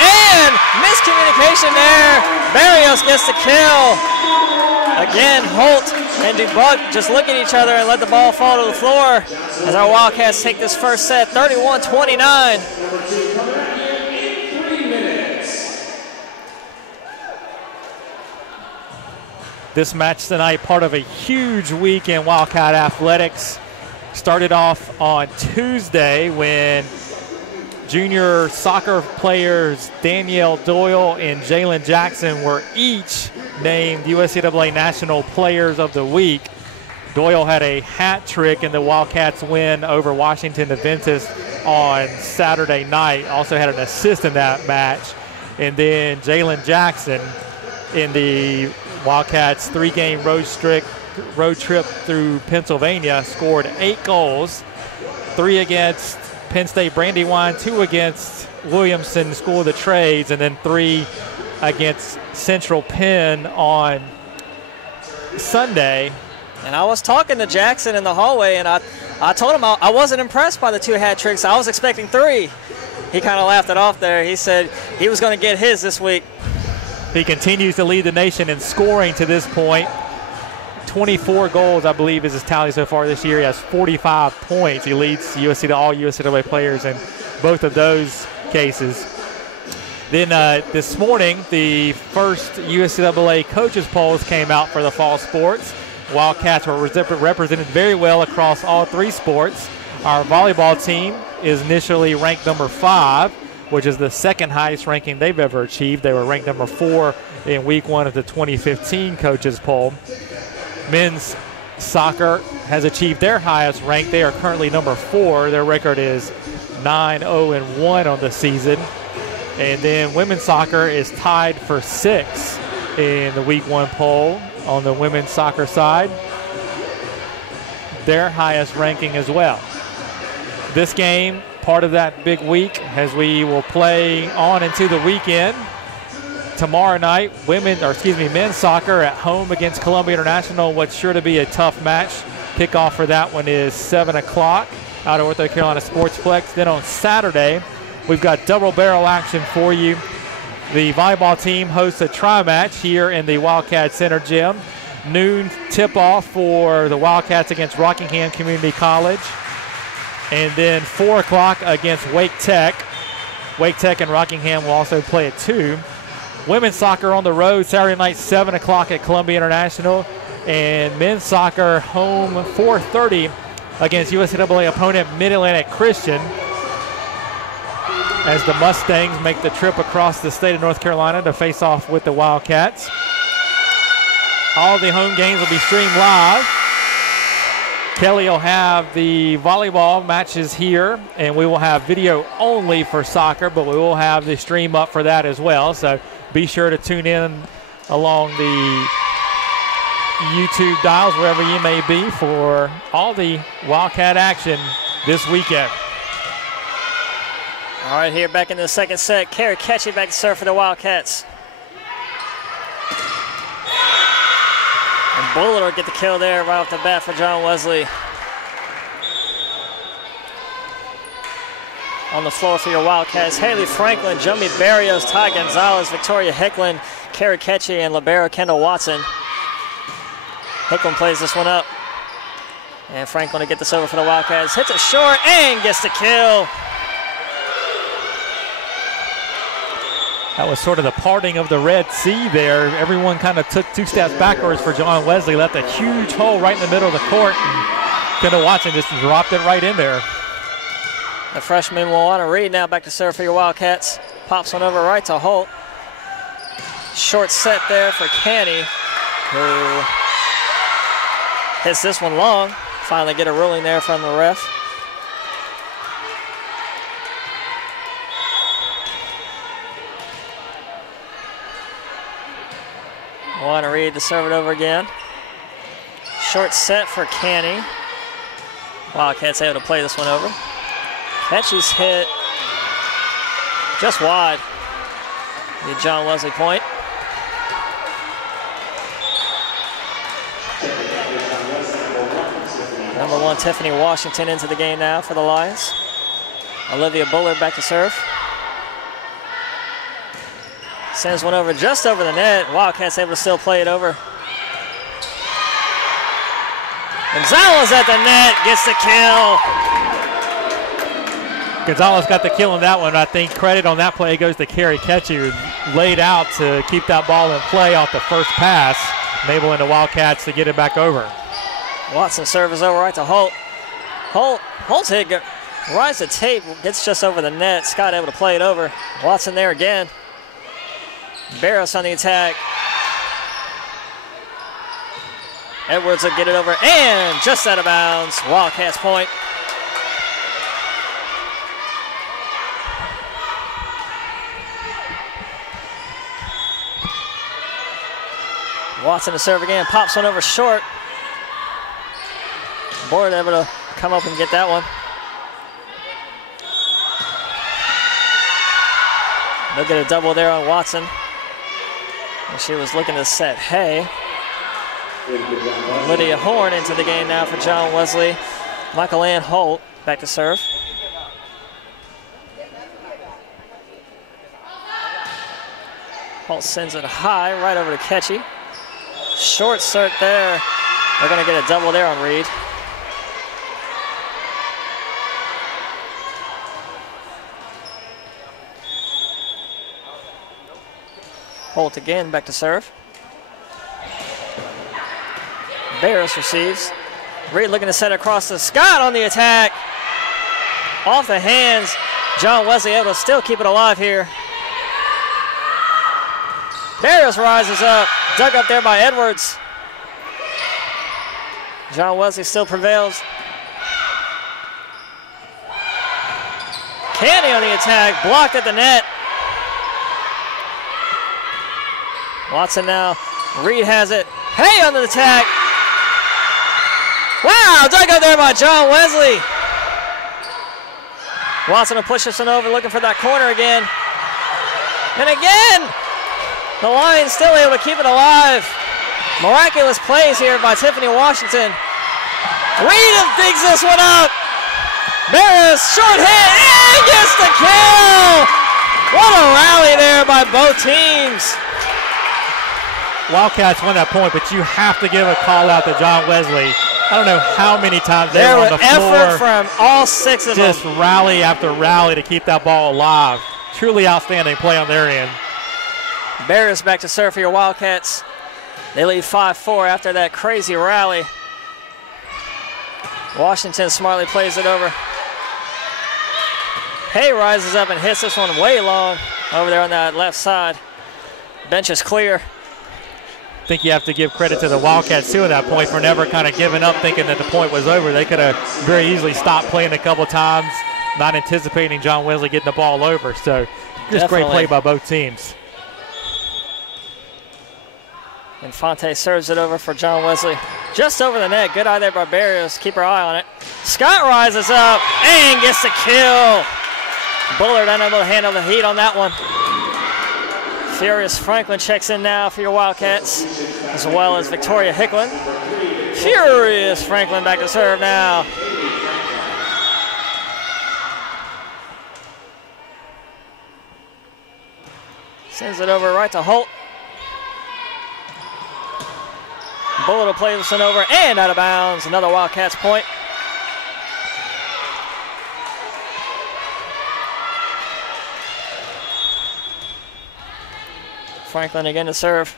And miscommunication there. Barrios gets the kill. Again, Holt and Dubuck just look at each other and let the ball fall to the floor as our Wildcats take this first set, 31-29. This match tonight, part of a huge week in Wildcat athletics. Started off on Tuesday when junior soccer players Danielle Doyle and Jalen Jackson were each named USCAA National Players of the Week. Doyle had a hat trick in the Wildcats win over Washington Adventist on Saturday night. Also had an assist in that match. And then Jalen Jackson in the Wildcats 3-game road trip through Pennsylvania scored 8 goals, 3 against Penn State Brandywine, 2 against Williamson School of the Trades, and then 3 against Central Penn on Sunday. And I was talking to Jackson in the hallway, and I told him I wasn't impressed by the 2 hat tricks. I was expecting 3. He kind of laughed it off there. He said he was going to get his this week. He continues to lead the nation in scoring to this point. 24 goals, I believe, is his tally so far this year. He has 45 points. He leads all USCAA players in both of those cases. Then this morning, the first USCAA coaches polls came out for the fall sports. Wildcats were represented very well across all 3 sports. Our volleyball team is initially ranked number 5, which is the second highest ranking they've ever achieved. They were ranked number 4 in week 1 of the 2015 coaches poll. Men's soccer has achieved their highest rank. They are currently number 4. Their record is 9-0-1 on the season. And then women's soccer is tied for 6 in the week 1 poll on the women's soccer side. Their highest ranking as well. This game, part of that big week, as we will play on into the weekend. Tomorrow night, men's soccer at home against Columbia International. What's sure to be a tough match. Kickoff for that one is 7 o'clock out of North Carolina Sportsplex. Then on Saturday, we've got double barrel action for you. The volleyball team hosts a tri-match here in the Wildcat Center Gym. Noon tip-off for the Wildcats against Rockingham Community College. And then 4 o'clock against Wake Tech. Wake Tech and Rockingham will also play at 2. Women's soccer on the road Saturday night, 7 o'clock at Columbia International. And men's soccer home 4:30 against USCAA opponent Mid-Atlantic Christian, as the Mustangs make the trip across the state of North Carolina to face off with the Wildcats. All the home games will be streamed live. Kelly will have the volleyball matches here, and we will have video only for soccer, but we will have the stream up for that as well. So be sure to tune in along the YouTube dials, wherever you may be, for all the Wildcat action this weekend. All right, here back in the second set. Carrie Ketchy back to serve for the Wildcats. And Bullard will get the kill there right off the bat for John Wesley. On the floor for your Wildcats, Haley Franklin, Jummy Barrios, Ty Gonzalez, Victoria Hicklin, Carrie Ketchy, and libero Kendall Watson. Hicklin plays this one up. And Franklin to get this over for the Wildcats. Hits it short and gets the kill. That was sort of the parting of the Red Sea there. Everyone kind of took 2 steps backwards for John Wesley, left a huge hole right in the middle of the court, and Kendall Watson just dropped it right in there. The freshman will want to read now back to serve for your Wildcats. Pops one over right to Holt. Short set there for Canny, who hits this one long. Finally get a ruling there from the ref. Want to read to serve it over again. Short set for Canny. Wildcats able to play this one over. Ketchy's hit just wide. The John Wesley point. Number 1, Tiffany Washington into the game now for the Lions. Olivia Bullard back to serve. Sends one over just over the net. Wildcats able to still play it over. Gonzalez at the net, gets the kill. Gonzalez got the kill on that one. I think credit on that play goes to Carrie Ketchy, who laid out to keep that ball in play off the first pass. enabling the Wildcats to get it back over. Watson serve is over right to Holt. Holt's hit rise to tape, gets just over the net. Scott able to play it over. Watson there again. Barros on the attack. Edwards will get it over and just out of bounds. Wildcats point. Watson to serve again, pops one over short. Board able to come up and get that one. They'll get a double there on Watson. And she was looking to set Hay. Lydia Horn into the game now for John Wesley. Michael Ann Holt back to serve. Holt sends it high, right over to Ketchy. Short cert there. They're going to get a double there on Reed. Holt again, back to serve. Barros receives. Reed looking to set across to Scott on the attack. Off the hands. John Wesley able to still keep it alive here. Barros rises up. Dug up there by Edwards. John Wesley still prevails. Canny on the attack. Blocked at the net. Watson now. Reed has it. Hay on the attack. Wow, dug up there by John Wesley. Watson will push this one over, looking for that corner again. And again, the Lions still able to keep it alive. Miraculous plays here by Tiffany Washington. Reed digs this one up. Barris, short hit, and gets the kill. What a rally there by both teams. Wildcats won that point, but you have to give a call out to John Wesley. I don't know how many times they were on the floor. Effort from all six of them. Just rally after rally to keep that ball alive. Truly outstanding play on their end. Barris back to serve for your Wildcats. They lead 5-4 after that crazy rally. Washington smartly plays it over. Hay rises up and hits this one way long over there on that left side. Bench is clear. I think you have to give credit to the Wildcats too at that point for never kind of giving up thinking that the point was over. They could have very easily stopped playing a couple times, not anticipating John Wesley getting the ball over. So just great play by both teams. Infante serves it over for John Wesley. Just over the net. Good eye there by Barrios. Keep her eye on it. Scott rises up and gets the kill. Bullard unable to handle the heat on that one. Furious Franklin checks in now for your Wildcats, as well as Victoria Hicklin. Furious Franklin back to serve now. Sends it over right to Holt. Bullet will play this one over and out of bounds. Another Wildcats point. Franklin again to serve.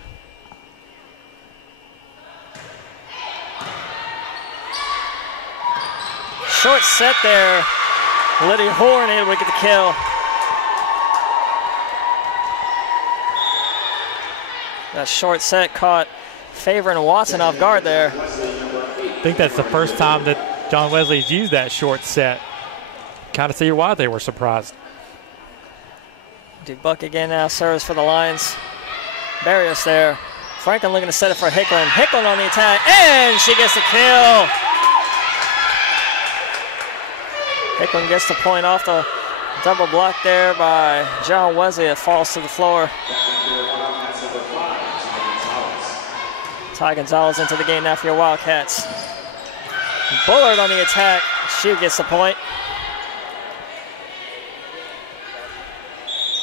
Short set there. Lydia Horn able to get the kill. That short set caught Favor and Watson off guard there. I think that's the first time that John Wesley's used that short set. Kind of see why they were surprised. Dubuck again now serves for the Lions. Barrios there. Franklin looking to set it for Hicklin. Hicklin on the attack, and she gets the kill. Hicklin gets the point off the double block there by John Wesley. It falls to the floor. Ty Gonzalez into the game now for your Wildcats. Bullard on the attack. She gets the point.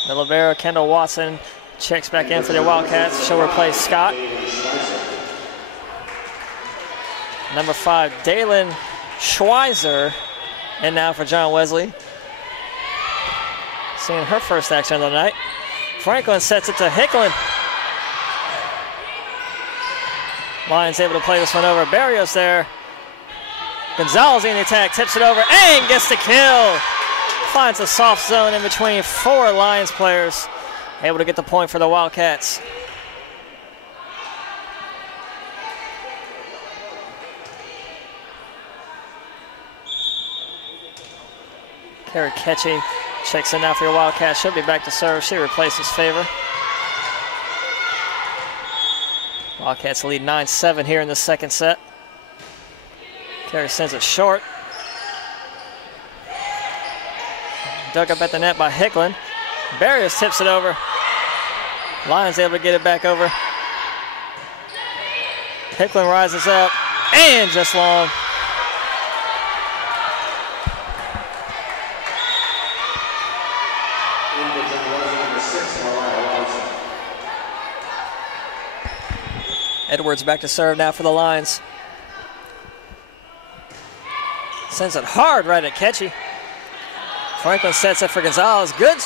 The libero, Kendall Watson, checks back in for the Wildcats. She'll replace Scott. Number 5, Dalen Schweizer, and now for John Wesley. Seeing her first action of the night. Franklin sets it to Hicklin. Lions able to play this one over. Barrios there. Gonzalez in the attack, tips it over, and gets the kill. Finds a soft zone in between 4 Lions players. Able to get the point for the Wildcats. Carrie Ketchy checks in now for your Wildcats. She'll be back to serve. She replaces Favor. Wildcats lead 9-7 here in the second set. Carey sends it short. Dug up at the net by Hicklin. Barrios tips it over. Lions able to get it back over. Hicklin rises up and just long. Edwards back to serve now for the Lions. Sends it hard right at Ketchy. Franklin sets it for Gonzalez. Good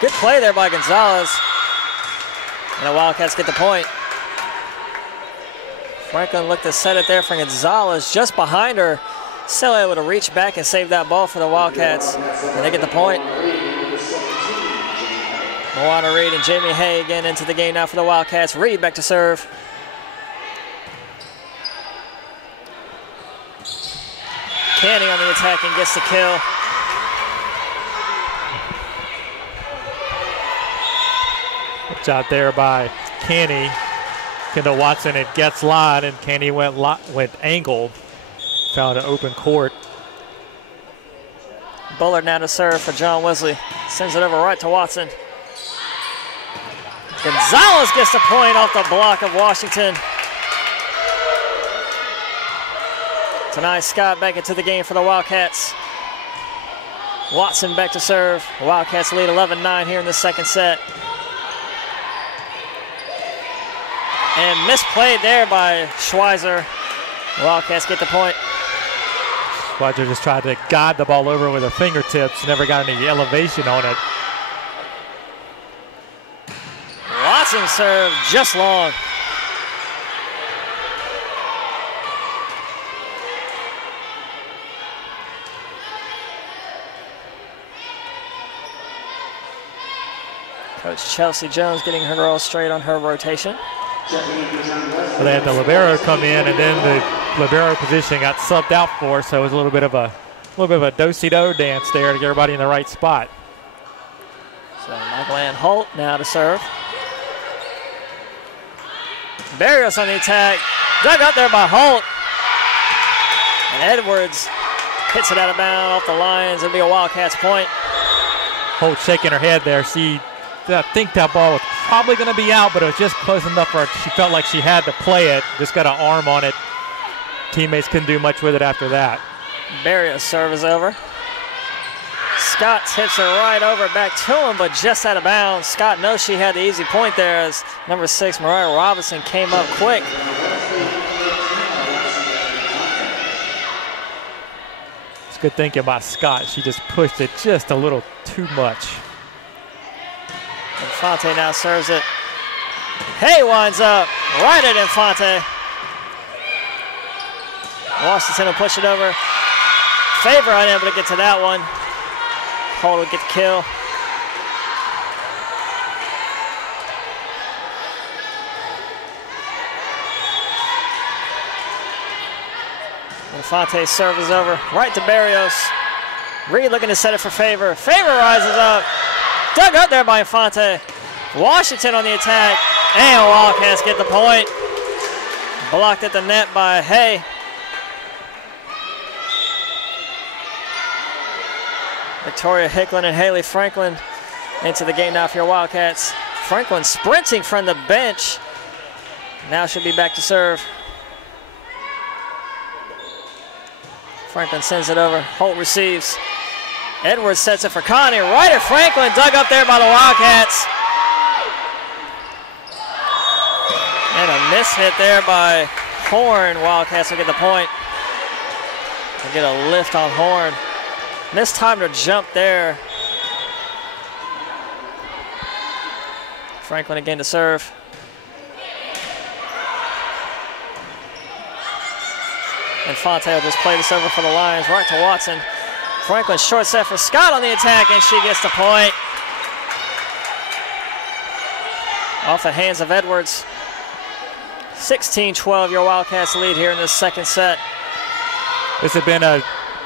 play there by Gonzalez. And the Wildcats get the point. Franklin looked to set it there for Gonzalez just behind her. Still able to reach back and save that ball for the Wildcats. And they get the point. Moana Reed and Jamie Hay again into the game now for the Wildcats. Reed back to serve. Canning on the attack and gets the kill. Good job there by Canny. Kendall Watson at gets line, and Canny went angle. Found an open court. Bullard now to serve for John Wesley. Sends it over right to Watson. Gonzalez gets the point off the block of Washington. Tonight, Scott back into the game for the Wildcats. Watson back to serve. The Wildcats lead 11-9 here in the second set. And misplayed there by Schweizer. The Wildcats get the point. Schweizer just tried to guide the ball over with her fingertips. Never got any elevation on it. Watson serve just long. Coach Chelsea Jones getting her girls straight on her rotation. So they had the libero come in, and then the libero position got subbed out for, so it was a little bit of a do-si-do dance there to get everybody in the right spot. So Michael Ann Holt now to serve. Barrios on the attack, dug up there by Holt. And Edwards hits it out of bounds off the Lions. It'll be a Wildcats point. Holt shaking her head there. I think that ball was probably going to be out, but it was just close enough for her. She felt like she had to play it. Just got an arm on it. Teammates couldn't do much with it after that. Barrios serve is over. Scott tips it right over back to him, but just out of bounds. Scott knows she had the easy point there as number 6, Mariah Robinson, came up quick. It's good thinking by Scott. She just pushed it just a little too much. Infante now serves it. Hay winds up right at Infante. Washington will push it over. Favor unable to get to that one. Holt will get the kill. Infante's serve is over. Right to Barrios. Reed looking to set it for Favor. Favor rises up. Dug up there by Infante. Washington on the attack. And Wildcats get the point. Blocked at the net by Hay. Victoria Hicklin and Haley Franklin into the game now for your Wildcats. Franklin sprinting from the bench. Now should be back to serve. Franklin sends it over. Holt receives. Edwards sets it for Connie. Right at Franklin. Dug up there by the Wildcats. And a miss hit there by Horn. Wildcats will get the point. They'll get a lift on Horn. Missed time to jump there. Franklin again to serve. And Fonte will just play this over for the Lions, right to Watson. Franklin short set for Scott on the attack, and she gets the point. Off the hands of Edwards. 16-12, your Wildcats lead here in this second set. This has been a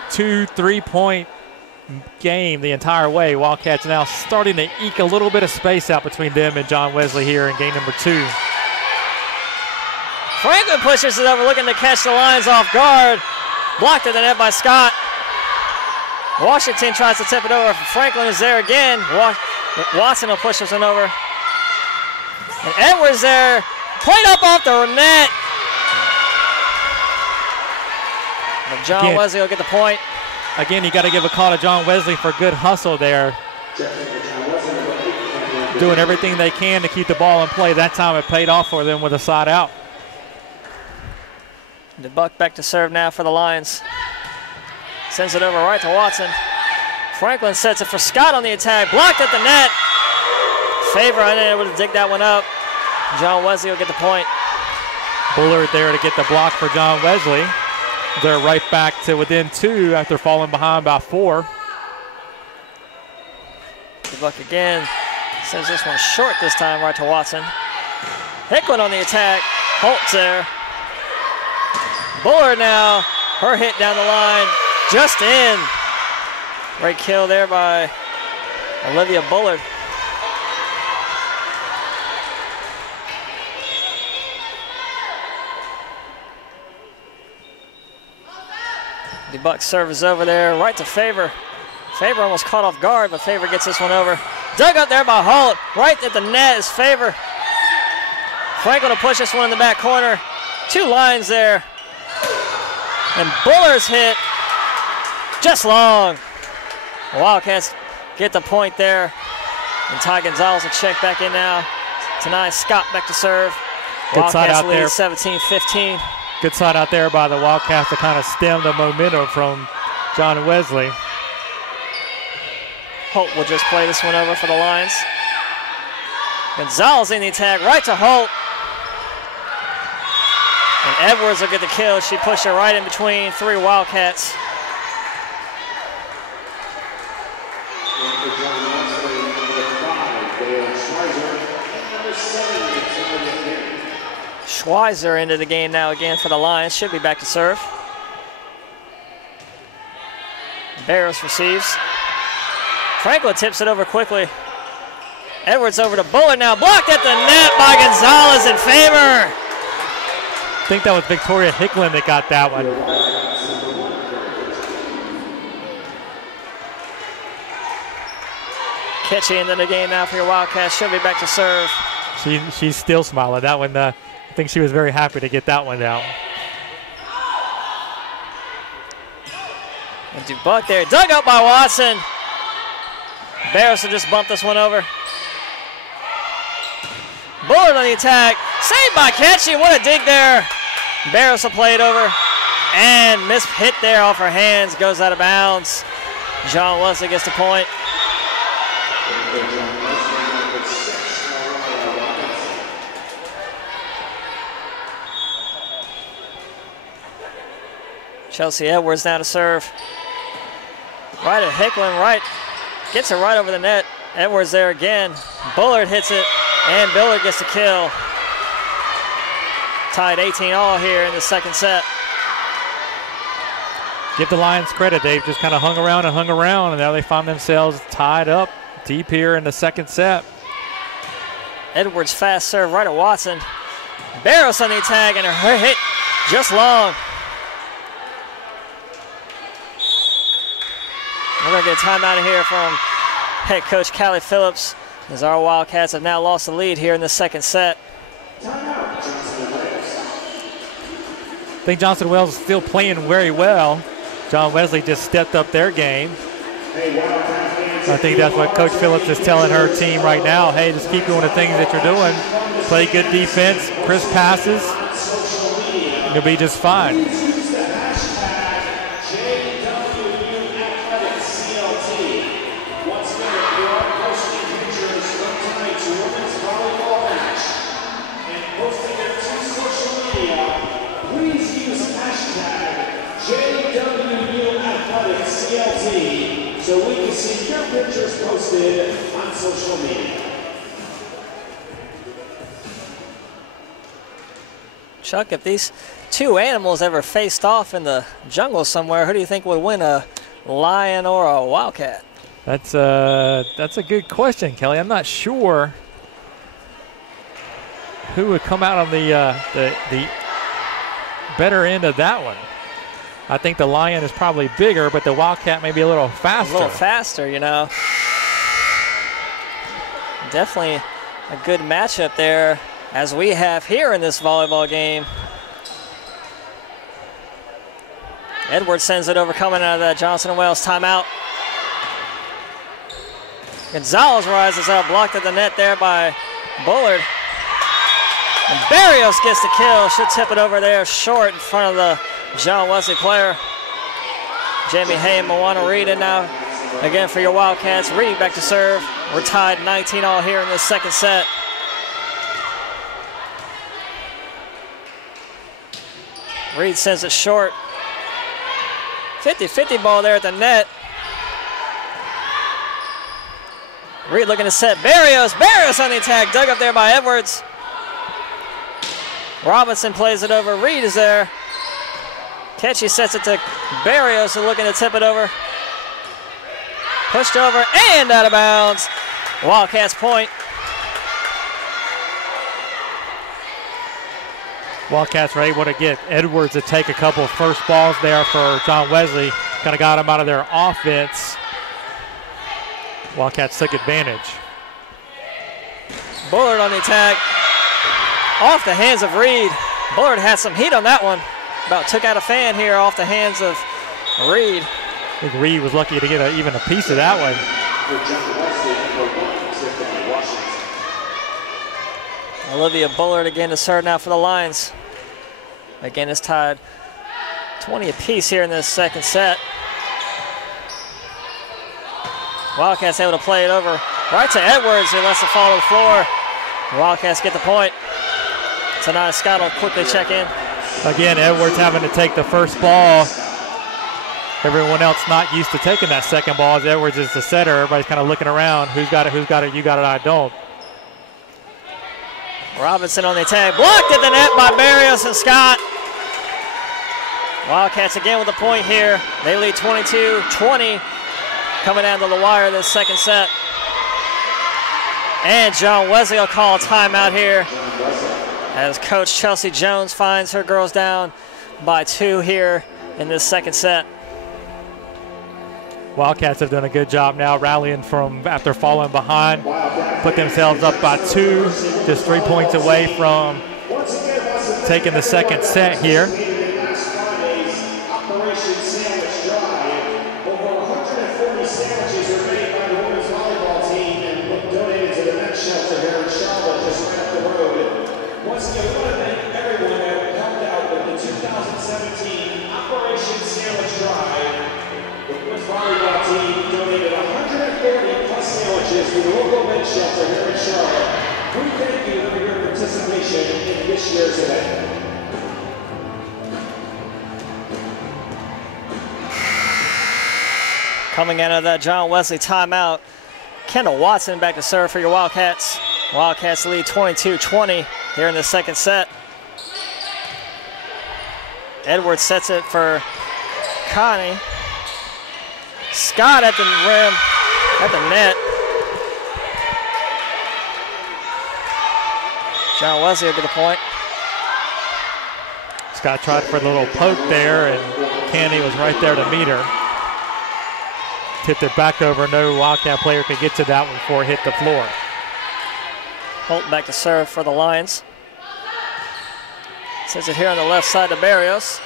2-3 point game the entire way. Wildcats now starting to eke a little bit of space out between them and John Wesley here in game number 2. Franklin pushes it over, looking to catch the Lions off guard. Blocked at the net by Scott. Washington tries to tip it over. Franklin is there again. Watson will push this one over. And Edwards there. Point up off the net. But John Wesley will get the point. Again, you got to give a call to John Wesley for good hustle there. Doing everything they can to keep the ball in play. That time it paid off for them with a side out. The buck back to serve now for the Lions. Sends it over right to Watson. Franklin sets it for Scott on the attack. Blocked at the net. Favor unable to dig that one up. John Wesley will get the point. Bullard there to get the block for John Wesley. They're right back to within 2 after falling behind by 4. The buck again. Sends this one short this time right to Watson. Hicklin on the attack. Holtz there. Bullard now. Her hit down the line. Just in. Great kill there by Olivia Bullard. The Buck serve is over there, right to Favor. Favor almost caught off guard, but Favor gets this one over. Dug up there by Holt. Right at the net is Favor. Franklin will push this one in the back corner. 2 lines there. And Bullard's hit just long. Wildcats get the point there. And Ty Gonzalez will check back in now. Tonight, Scott back to serve. Good side out there. 17-15. Good side out there by the Wildcats to kind of stem the momentum from John Wesley. Holt will just play this one over for the Lions. Gonzalez in the attack, right to Holt. And Edwards will get the kill. She pushed it right in between 3 Wildcats. Schweizer into the game now again for the Lions. Should be back to serve. Barros receives. Franklin tips it over quickly. Edwards over to Bullard now. Blocked at the net by Gonzalez in favor. I think that was Victoria Hicklin that got that one. Ketchy into the game now for your Wildcats. Should be back to serve. She's still smiling. That one, I think she was very happy to get that one out. And Dubuck there, dug up by Watson. Barros will just bump this one over. Bullard on the attack. Saved by Ketchy. What a dig there. Barros will play it over. And missed hit there off her hands. Goes out of bounds. John Wesley gets the point. Chelsea Edwards now to serve. Right at Hicklin, right. Gets it right over the net. Edwards there again. Bullard hits it, and Bullard gets the kill. Tied 18-all here in the second set. Give the Lions credit. They've just kind of hung around, and now they find themselves tied up deep here in the second set. Edwards fast serve right at Watson. Barros on the attack, and her hit just long. We're going to get a timeout here from head coach Callie Phillips, as our Wildcats have now lost the lead here in the second set. I think Johnson Wales is still playing very well. John Wesley just stepped up their game. I think that's what Coach Phillips is telling her team right now. Hey, just keep doing the things that you're doing. Play good defense, crisp passes. You'll be just fine. JWU Athletics CLT, so we can see your pictures posted on social media. Chuck, if these two animals ever faced off in the jungle somewhere, who do you think would win, a lion or a wildcat? That's a good question, Kelly. I'm not sure who would come out on the better end of that one. I think the lion is probably bigger, but the wildcat may be a little faster. A little faster, you know. Definitely a good matchup there, as we have here in this volleyball game. Edwards sends it over, coming out of that Johnson & Wales timeout. Gonzalez rises up, blocked at the net there by Bullard. And Barrios gets the kill. Should tip it over there short in front of the John Wesley player. Jamie Hay and Moana Reed in now again for your Wildcats. Reed back to serve. We're tied 19-all here in this second set. Reed sends it short. 50-50 ball there at the net. Reed looking to set Barrios. Barrios on the attack. Dug up there by Edwards. Robinson plays it over. Reed is there. Ketchy sets it to Barrios, who's looking to tip it over. Pushed over and out of bounds. Wildcats point. Wildcats were able to get Edwards to take a couple of first balls there for John Wesley. Kind of got him out of their offense. Wildcats took advantage. Bullard on the attack. Off the hands of Reed. Bullard had some heat on that one. About took out a fan here off the hands of Reed. I think Reed was lucky to get even a piece of that one. Olivia Bullard again to serve now for the Lions. Again, it's tied 20 apiece here in this second set. Wildcats able to play it over right to Edwards, who lets it fall to the floor. The Wildcats get the point. Tonight Scott will quickly check in. Again, Edwards having to take the first ball. Everyone else not used to taking that second ball, as Edwards is the setter. Everybody's kind of looking around. Who's got it, you got it, I don't. Robinson on the attack. Blocked at the net by Barrios and Scott. Wildcats again with a point here. They lead 22-20 coming down to the wire this second set. And John Wesley will call a timeout here as Coach Chelsea Jones finds her girls down by 2 here in this second set. Wildcats have done a good job now rallying from after falling behind. Put themselves up by 2, just 3 points away from taking the second set here. To the local men's shelter here in Charlotte. We thank you for your participation in this year's event. Coming out of that John Wesley timeout, Kendall Watson back to serve for your Wildcats. Wildcats lead 22-20 here in the second set. Edwards sets it for Connie. Scott at the rim, at the net. John Wesley will get the point. Scott tried for a little poke there, and Candy was right there to meet her. Tipped it back over. No Wildcat player could get to that one before it hit the floor. Holt back to serve for the Lions. Sends it here on the left side to Barrios.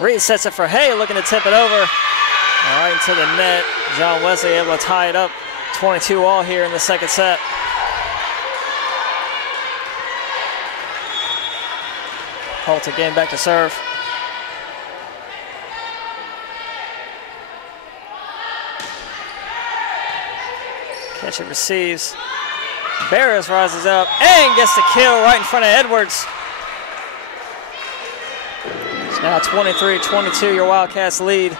Reed sets it for Hay, looking to tip it over. Right into the net. John Wesley able to tie it up. 22-all here in the second set. Holt again back to serve. Catch it, receives. Barrios rises up and gets the kill right in front of Edwards. Now 23-22, your Wildcats lead.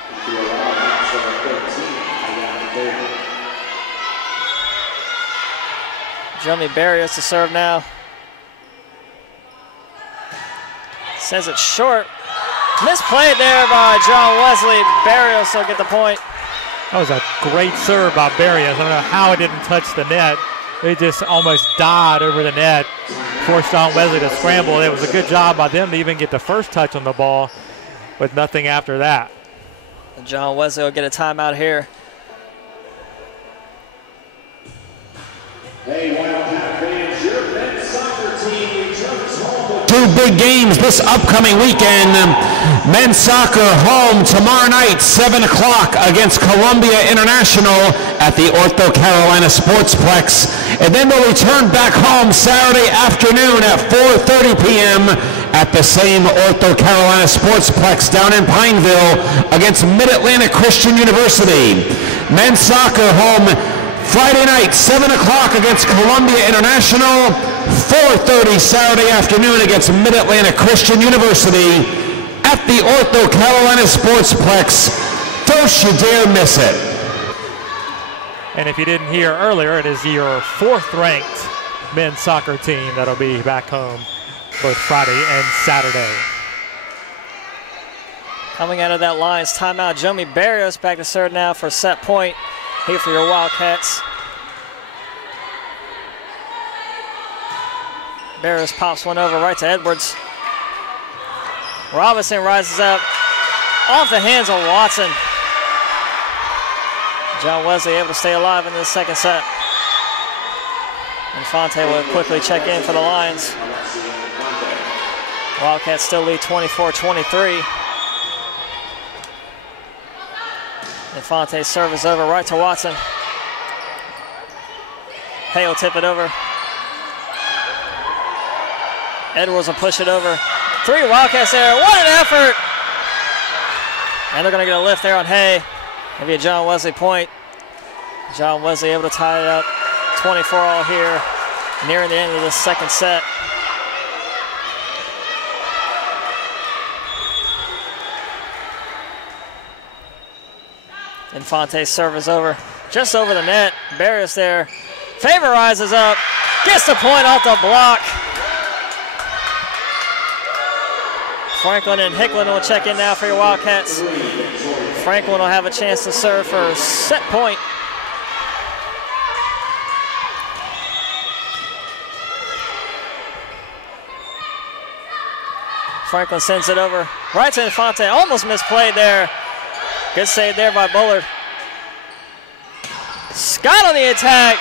Jeremy Barrios to serve now. Sends it short. Misplayed there by John Wesley. Barrios will get the point. That was a great serve by Barrios. I don't know how it didn't touch the net. It just almost died over the net. Forced John Wesley to scramble. It was a good job by them to even get the first touch on the ball with nothing after that. And John Wesley will get a timeout here. Hey, Wildcat fans, your men's soccer team returns home. Two big games this upcoming weekend. Men's soccer home tomorrow night, 7 o'clock against Columbia International at the Ortho Carolina Sportsplex. And then they'll return back home Saturday afternoon at 4:30 p.m. at the same Ortho Carolina Sportsplex down in Pineville against Mid-Atlantic Christian University. Men's soccer home Friday night, 7 o'clock against Columbia International, 4:30 Saturday afternoon against Mid-Atlantic Christian University at the Ortho Carolina Sportsplex. Don't you dare miss it. And if you didn't hear earlier, it is your 4th-ranked men's soccer team that'll be back home both Friday and Saturday. Coming out of that Lions timeout, Jeremy Barrios back to serve now for set point here for your Wildcats. Barrios pops one over right to Edwards. Robinson rises up off the hands of Watson. John Wesley able to stay alive in the second set. Infante will quickly check in for the Lions. Wildcats still lead 24-23. Infante's serve is over right to Watson. Hay will tip it over. Edwards will push it over. 3 Wildcats there. What an effort! And they're going to get a lift there on Hay. Maybe a John Wesley point. John Wesley able to tie it up. 24 all here, nearing the end of the second set. Infante's serve is over. Just over the net. Barrios there. Favor rises up. Gets the point off the block. Franklin and Hicklin will check in now for your Wildcats. Franklin will have a chance to serve for set point. Franklin sends it over right to Infante. Almost misplayed there. Good save there by Bullard. Scott on the attack.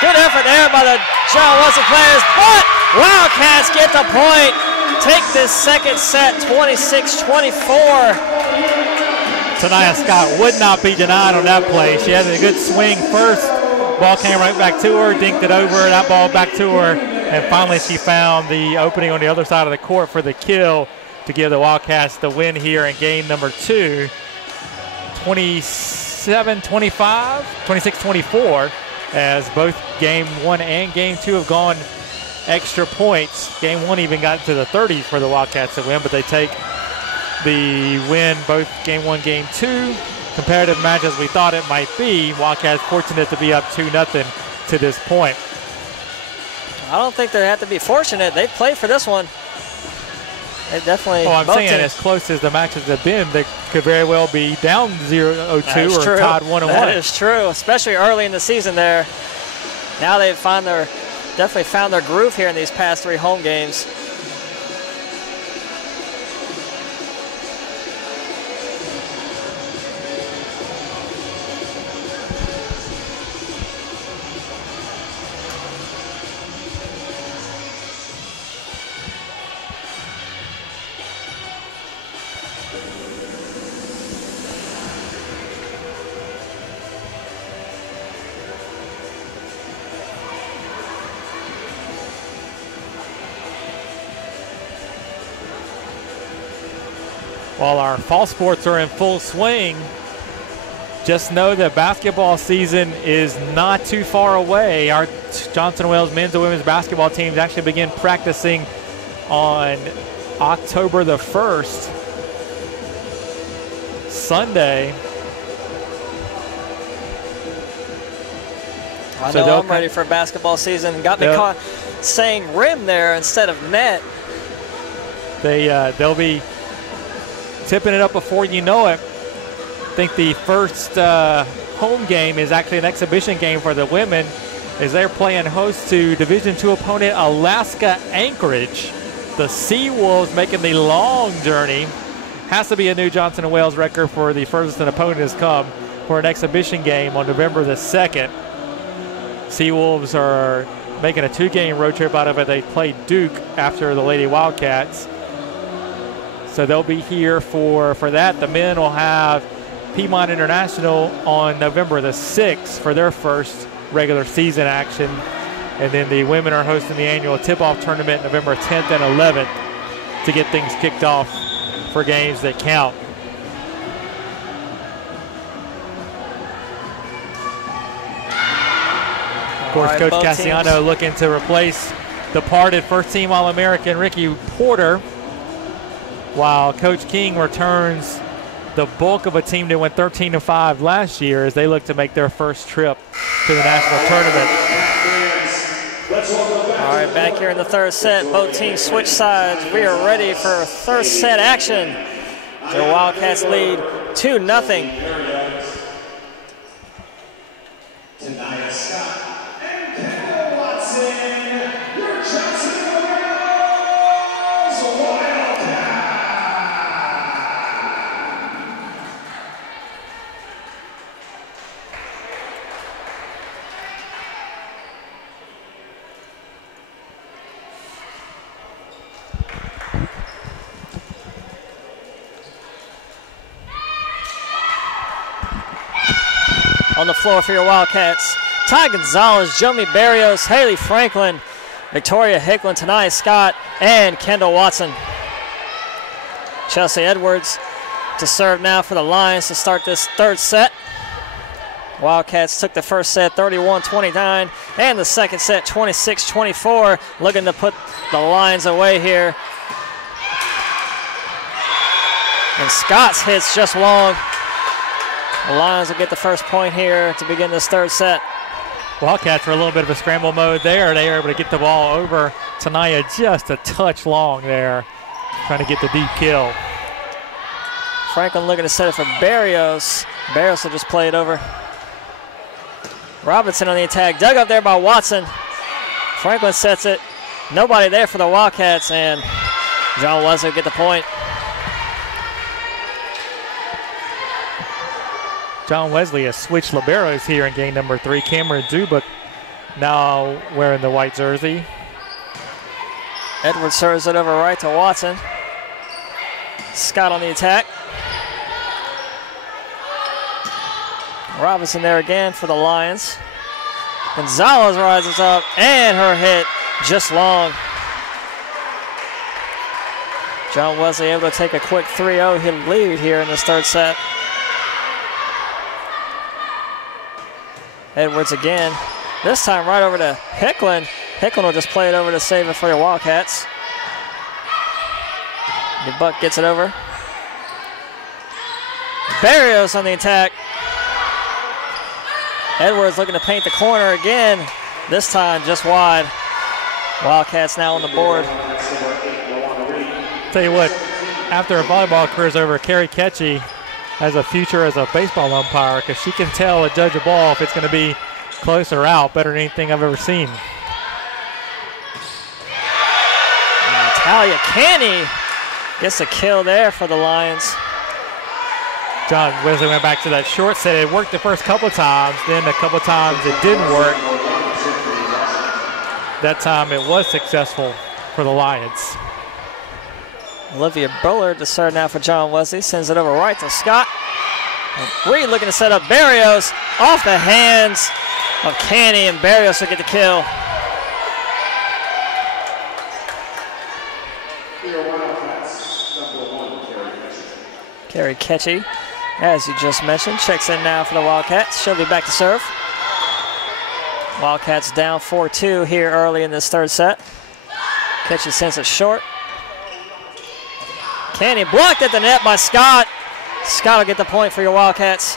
Good effort there by the John Wesley players, but Wildcats get the point. Take this second set, 26-24. Tanaya Scott would not be denied on that play. She had a good swing first. Ball came right back to her, dinked it over, that ball back to her, and finally she found the opening on the other side of the court for the kill to give the Wildcats the win here in game number 2. 27-25, 26-24, as both game 1 and game 2 have gone extra points. Game 1 even got to the 30s for the Wildcats to win, but they take the win both game 1, game 2. Comparative match as we thought it might be. Wildcats fortunate to be up 2-0 to this point. I don't think they have to be fortunate. They played for this one. They definitely. Oh, I'm saying as close as the matches have been, they could very well be down 0-2 or tied 1-1. That is true, especially early in the season there. Now they've definitely found their groove here in these past 3 home games. While our fall sports are in full swing, just know that basketball season is not too far away. Our Johnson & Wales men's and women's basketball teams actually begin practicing on October the 1st, Sunday. I know I'm ready for basketball season. Got me caught saying rim there instead of net. They'll be tipping it up before you know it. I think the first home game is actually an exhibition game for the women, as they're playing host to Division II opponent Alaska Anchorage. The Seawolves making the long journey. Has to be a new Johnson & Wales record for the furthest an opponent has come for an exhibition game on November the 2nd. Seawolves are making a 2-game road trip out of it. They play Duke after the Lady Wildcats. So they'll be here for that. The men will have Piedmont International on November the 6th for their first regular season action. And then the women are hosting the annual tip-off tournament November 10th and 11th to get things kicked off for games that count. Of course, Coach Cassiano looking to replace departed first-team All-American Ricky Porter, while Coach King returns the bulk of a team that went 13-5 last year as they look to make their first trip to the national tournament. All right, back here in the third set, both teams switch sides. We are ready for third set action. The Wildcats lead 2-0. On the floor for your Wildcats, Ty Gonzalez, Jomi Barrios, Haley Franklin, Victoria Hicklin, Tanaya Scott, and Kendall Watson. Chelsea Edwards to serve now for the Lions to start this third set. Wildcats took the first set 31-29 and the second set 26-24, looking to put the Lions away here. And Scott's hit's just long. The Lions will get the first point here to begin this third set. Wildcats are a little bit of a scramble mode there. They are able to get the ball over Tanaya just a touch long there, trying to get the deep kill. Franklin looking to set it for Barrios. Barrios will just play it over. Robinson on the attack, dug up there by Watson. Franklin sets it. Nobody there for the Wildcats, and John Wesley will get the point. John Wesley has switched liberos here in game number 3. Cameron Dubuk now wearing the white jersey. Edwards serves it over right to Watson. Scott on the attack. Robinson there again for the Lions. Gonzalez rises up, and her hit just long. John Wesley able to take a quick 3-0 lead here in this third set. Edwards again. This time right over to Hicklin. Hicklin will just play it over to save it for the Wildcats. DeBuck gets it over. Barrios on the attack. Edwards looking to paint the corner again. This time just wide. Wildcats now on the board. Tell you what, after a volleyball career is over, Carrie Ketchy has a future as a baseball umpire, because she can tell and judge a ball if it's going to be close or out better than anything I've ever seen. And Natalia Canny gets a kill there for the Lions. John Wesley went back to that short set. It worked the first couple of times, then a couple of times it didn't work. That time it was successful for the Lions. Olivia Bullard to serve now for John Wesley. Sends it over right to Scott. Reed looking to set up Barrios off the hands of Canny, and Barrios will get the kill. Carrie Ketchy, as you just mentioned, checks in now for the Wildcats. She'll be back to serve. Wildcats down 4-2 here early in this third set. Ketchy sends it short. Canny blocked at the net by Scott. Scott will get the point for your Wildcats.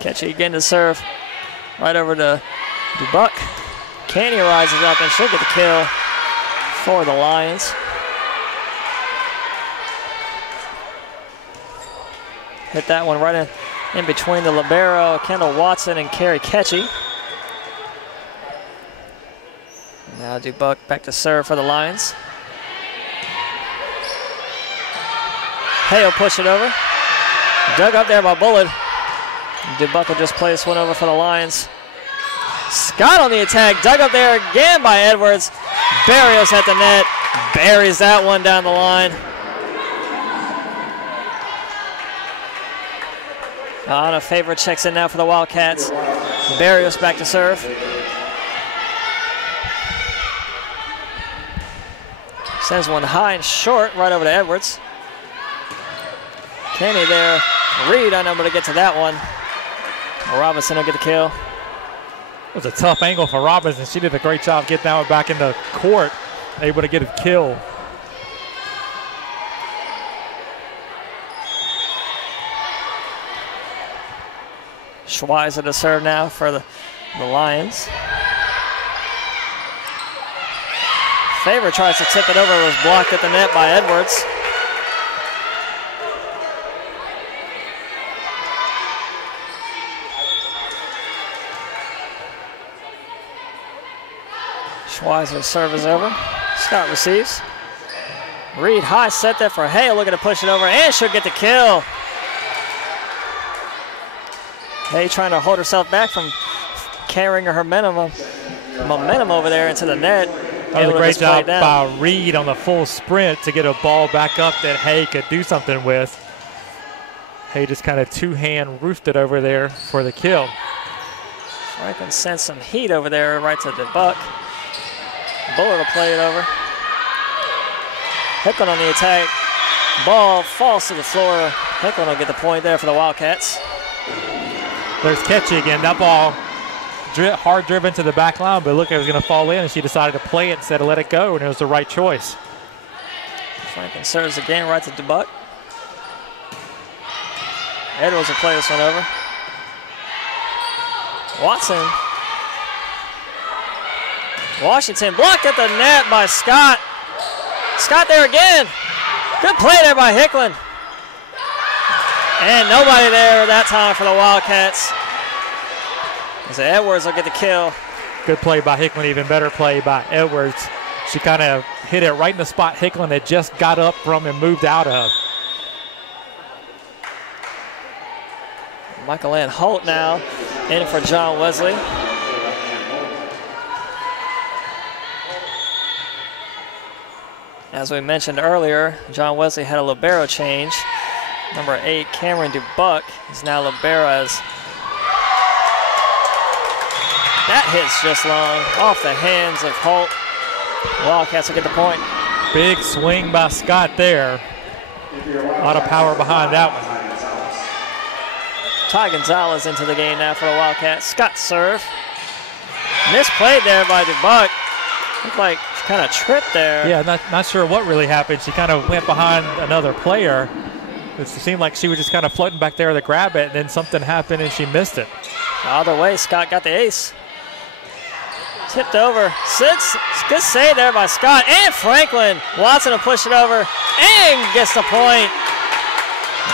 Ketchy again to serve. Right over to Dubuck. Canny rises up and should get the kill for the Lions. Hit that one right in between the libero, Kendall Watson, and Carrie Ketchy. Now Dubuck back to serve for the Lions. Hale push it over. Dug up there by Bullard. Dubuck will just play this one over for the Lions. Scott on the attack, dug up there again by Edwards. Barrios at the net, buries that one down the line. Anna Favor checks in now for the Wildcats. Barrios back to serve. Sends one high and short right over to Edwards. Kenny there. Reed unable to get to that one. Robinson will get the kill. It was a tough angle for Robinson. She did a great job getting that one back in the court, able to get a kill. Schweizer to serve now for the Lions. Favor tries to tip it over. It was blocked at the net by Edwards. Schweizer's serve is over. Scott receives. Reed high set there for Hale, looking to push it over, and she'll get the kill. Hay trying to hold herself back from carrying her momentum over there into the net. That was a great job by Reed on the full sprint to get a ball back up that Hay could do something with. Hay just kind of two-hand roofed it over there for the kill. Franklin sent some heat over there right to Dubuck. Bullard will play it over. Hicklin on the attack. Ball falls to the floor. Hicklin will get the point there for the Wildcats. There's Ketchy again. That ball hard driven to the back line, but look, it was going to fall in, and she decided to play it instead of let it go, and it was the right choice. Franklin serves again right to Dubuck. Edwards will play this one over. Watson. Washington blocked at the net by Scott. Scott there again. Good play there by Hicklin. And nobody there that time for the Wildcats. As Edwards will get the kill. Good play by Hicklin, even better play by Edwards. She kind of hit it right in the spot Hicklin had just got up from and moved out of. Michael Ann Holt now in for John Wesley. As we mentioned earlier, John Wesley had a libero change. Number 8, Cameron Dubuck, is now libero as that hit's just long off the hands of Holt. Wildcats will get the point. Big swing by Scott there. A lot of power behind that one. Ty Gonzalez into the game now for the Wildcats. Scott serve. Misplayed there by Dubuck. Looked like she kind of tripped there. Yeah, not sure what really happened. She kind of went behind another player. It seemed like she was just kind of floating back there to grab it, and then something happened and she missed it. Either way, Scott got the ace. Tipped over. Good save there by Scott and Franklin. Watson will push it over and gets the point.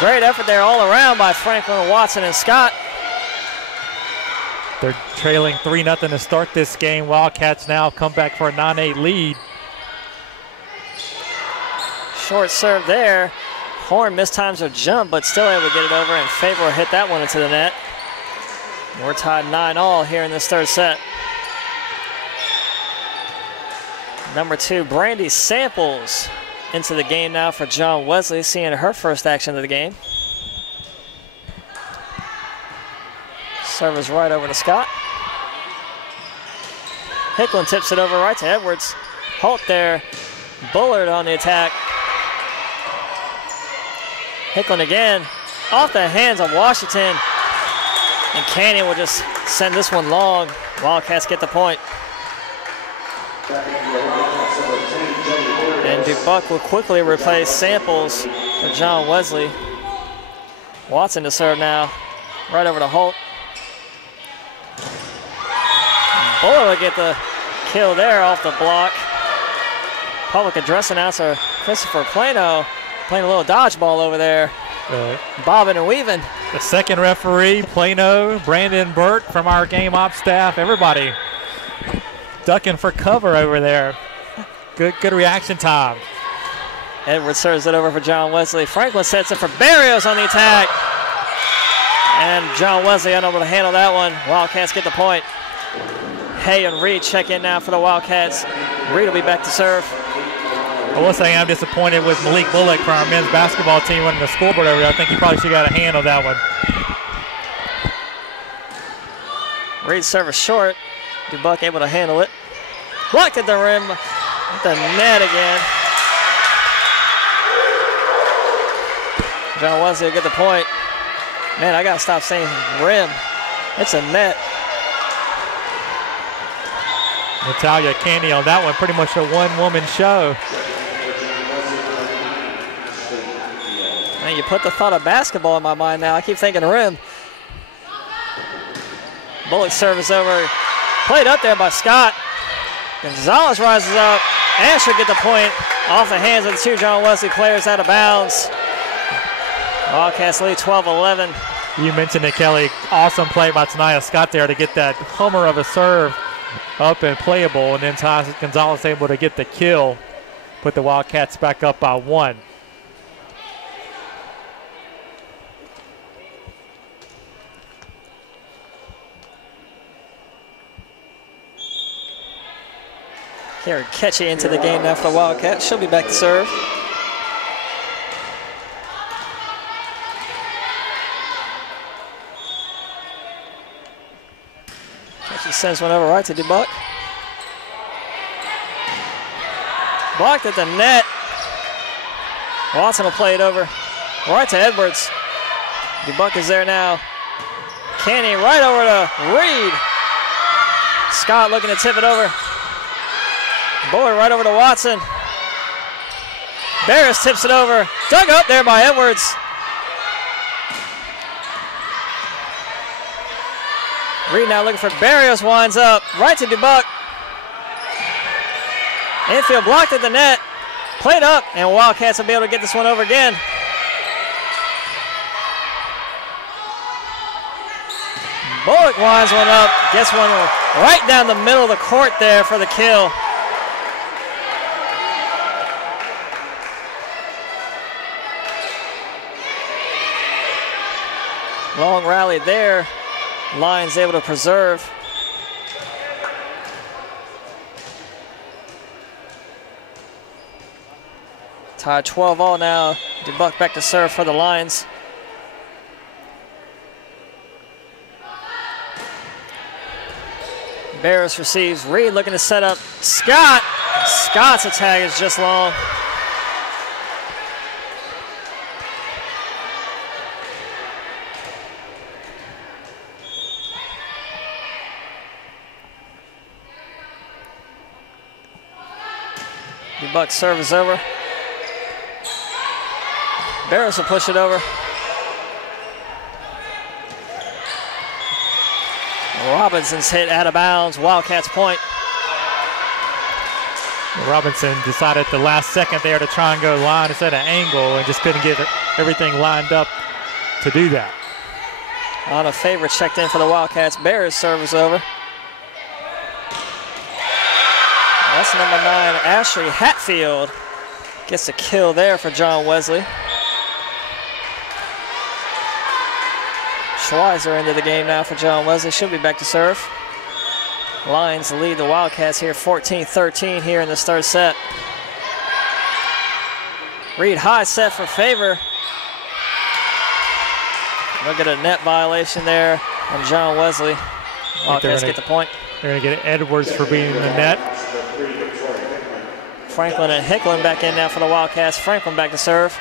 Great effort there all around by Franklin, Watson, and Scott. They're trailing 3-0 to start this game. Wildcats now come back for a 9-8 lead. Short serve there. Horn mistimes her jump, but still able to get it over, and Favor will hit that one into the net. We're tied 9-all here in this third set. Number 2, Brandy Samples into the game now for John Wesley, seeing her first action of the game. Serve is right over to Scott. Hicklin tips it over right to Edwards. Holt there. Bullard on the attack. Hicklin again. Off the hands of Washington. And Canyon will just send this one long. Wildcats get the point. And Dubuque will quickly replace Samples for John Wesley. Watson to serve now. Right over to Holt. Buller will get the kill there off the block. Public address announcer Christopher Plano playing a little dodgeball over there. Bobbing and weaving. The second referee, Plano, Brandon Burt from our game ops staff, everybody ducking for cover over there. Good reaction time. Edwards serves it over for John Wesley. Franklin sets it for Barrios on the attack. And John Wesley unable to handle that one. Wildcats get the point. Hay and Reed check in now for the Wildcats. Reed will be back to serve. I will say I'm disappointed with Malik Bullock for our men's basketball team winning the scoreboard over there. I think he probably should have got a hand on that one. Reed service short. Dubuque able to handle it. Blocked at the rim. At the net again. John Wesley will get the point. Man, I got to stop saying rim. It's a net. Natalia Candy on that one, pretty much a one-woman show. Man, you put the thought of basketball in my mind now. I keep thinking rim. Bullock service over. Played up there by Scott. Gonzalez rises up. And should get the point off the hands of the two John Wesley players out of bounds. Wildcats lead 12-11. You mentioned it, Kelly. Awesome play by Tanaya Scott there to get that hummer of a serve up and playable, and then Ty Gonzalez able to get the kill, put the Wildcats back up by 1. Karen Ketchy into the game now for the Wildcats. She'll be back to serve. Ketchy sends one over right to Dubuque. Blocked at the net. Watson will play it over right to Edwards. Dubuque is there now. Canny right over to Reed. Scott looking to tip it over. Bullard right over to Watson. Barris tips it over. Dug up there by Edwards. Reed now looking for Barrios, winds up right to Dubuque. Infield blocked at the net. Played up, and Wildcats will be able to get this one over again. Bullock winds one up. Gets one right down the middle of the court there for the kill. Long rally there. Lions able to preserve. Tied 12-all now. Dubuque back to serve for the Lions. Barris receives. Reed looking to set up Scott. Scott's attack is just long. Dubuque serve is over. Barris will push it over. Robinson's hit out of bounds. Wildcats point. Robinson decided the last second there to try and go line instead of angle and just couldn't get everything lined up to do that. On a favorite checked in for the Wildcats. Barris serve is over. That's number 9, Ashley Hatfield. Gets a kill there for John Wesley. Schweizer into the game now for John Wesley. She'll be back to serve. Lions lead the Wildcats here 14-13 here in this third set. Reed high set for favor. Look at a net violation there on John Wesley. Wildcats get the point. They're going to get Edwards for being in the net. Franklin and Hicklin back in now for the Wildcats. Franklin back to serve.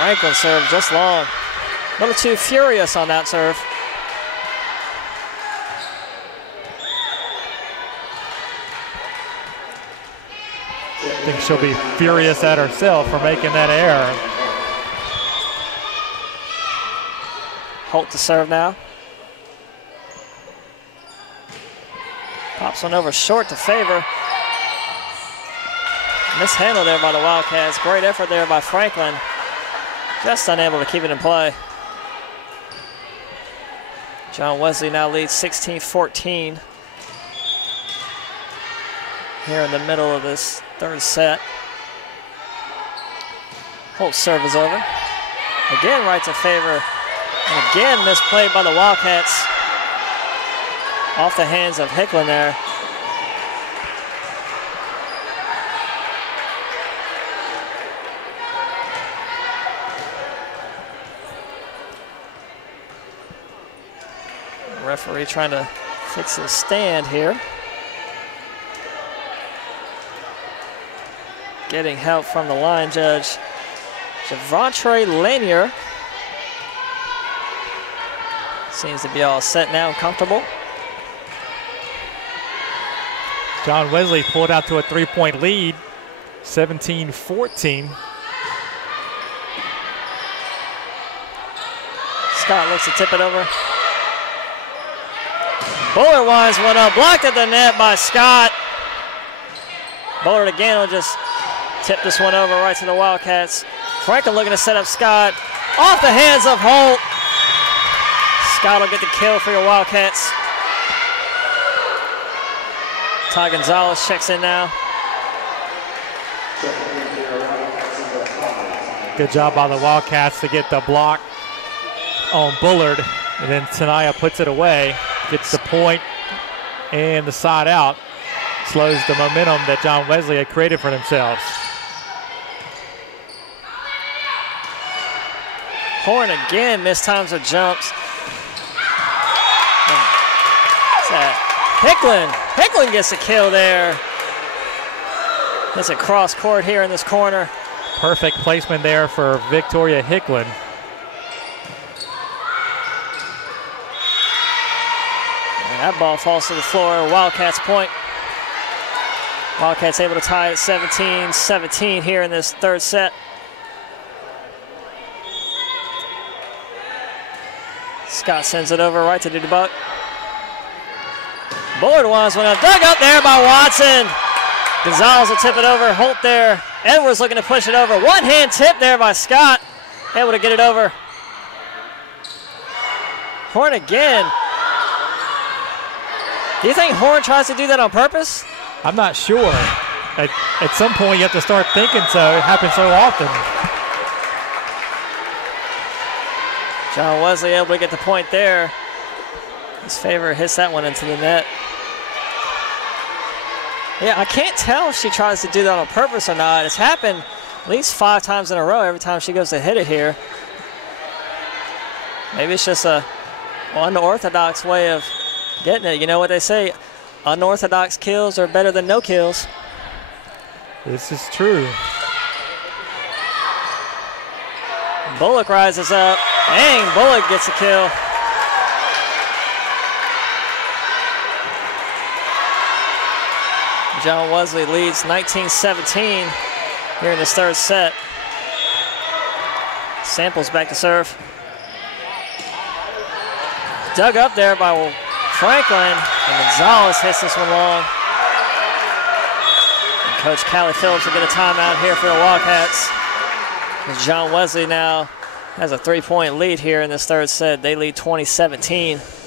Franklin serve just long. A little too furious on that serve. I think she'll be furious at herself for making that error. Holt to serve now. Pops one over short to Favor. Mishandled there by the Wildcats. Great effort there by Franklin. Just unable to keep it in play. John Wesley now leads 16-14. Here in the middle of this third set. Holt's serve is over. Again right to Favor. And again misplayed by the Wildcats. Off the hands of Hicklin there. The referee trying to fix his stand here. Getting help from the line judge, Javontre Lanier. Seems to be all set now and comfortable. John Wesley pulled out to a 3-point lead, 17-14. Scott looks to tip it over. Bullard winds one up, blocked at the net by Scott. Bullard again will just tip this one over right to the Wildcats. Franklin looking to set up Scott. Off the hands of Holt. Scott will get the kill for your Wildcats. Ty Gonzalez checks in now. Good job by the Wildcats to get the block on Bullard. And then Tanaya puts it away, gets the point and the side out. Slows the momentum that John Wesley had created for themselves. Horn again mistimes her jumps. What's that? Hicklin gets a kill there. That's a cross court here in this corner. Perfect placement there for Victoria Hicklin. And that ball falls to the floor. Wildcats point. Wildcats able to tie it 17-17 here in this third set. Scott sends it over right to Dubuck. Bullard wants one up. Dug up there by Watson. Gonzalez will tip it over. Holt there. Edwards looking to push it over. One hand tip there by Scott. Able to get it over. Horn again. Do you think Horn tries to do that on purpose? I'm not sure. At some point you have to start thinking so. It happens so often. John Wesley able to get the point there. His Favor hits that one into the net. Yeah, I can't tell if she tries to do that on purpose or not. It's happened at least 5 times in a row every time she goes to hit it here. Maybe it's just a unorthodox way of getting it. You know what they say, unorthodox kills are better than no kills. This is true. Bullock rises up. Dang, Bullock gets a kill. John Wesley leads 19-17 here in this third set. Samples back to serve. Dug up there by Franklin, and Gonzalez hits this one long. And Coach Callie Phillips will get a timeout here for the Wildcats. As John Wesley now has a 3-point lead here in this third set. They lead 20-17.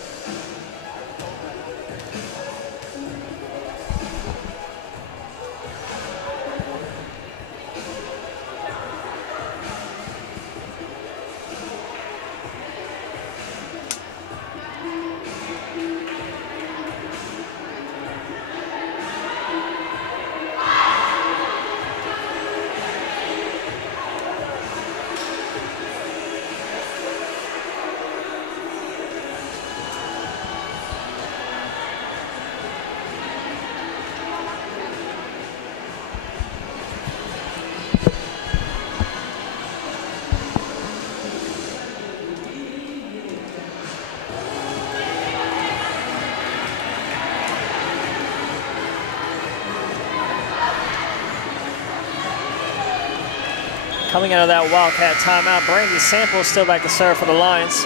Coming out of that Wildcat timeout, Brandy Sample still back to serve for the Lions.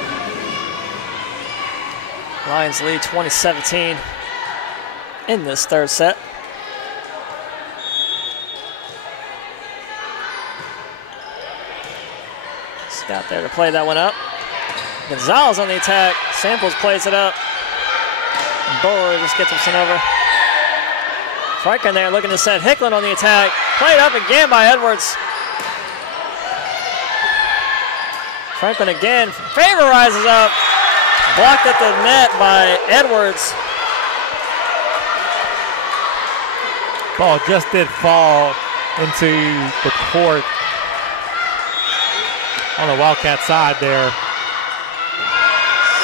Lions lead 20-17 in this third set. Scott there to play that one up. Gonzalez on the attack. Samples plays it up. Buller just gets him sent over. Franklin there looking to set Hicklin on the attack. Played up again by Edwards. Franklin again favorizes up. Blocked at the net by Edwards. Ball just did fall into the court on the Wildcat side there.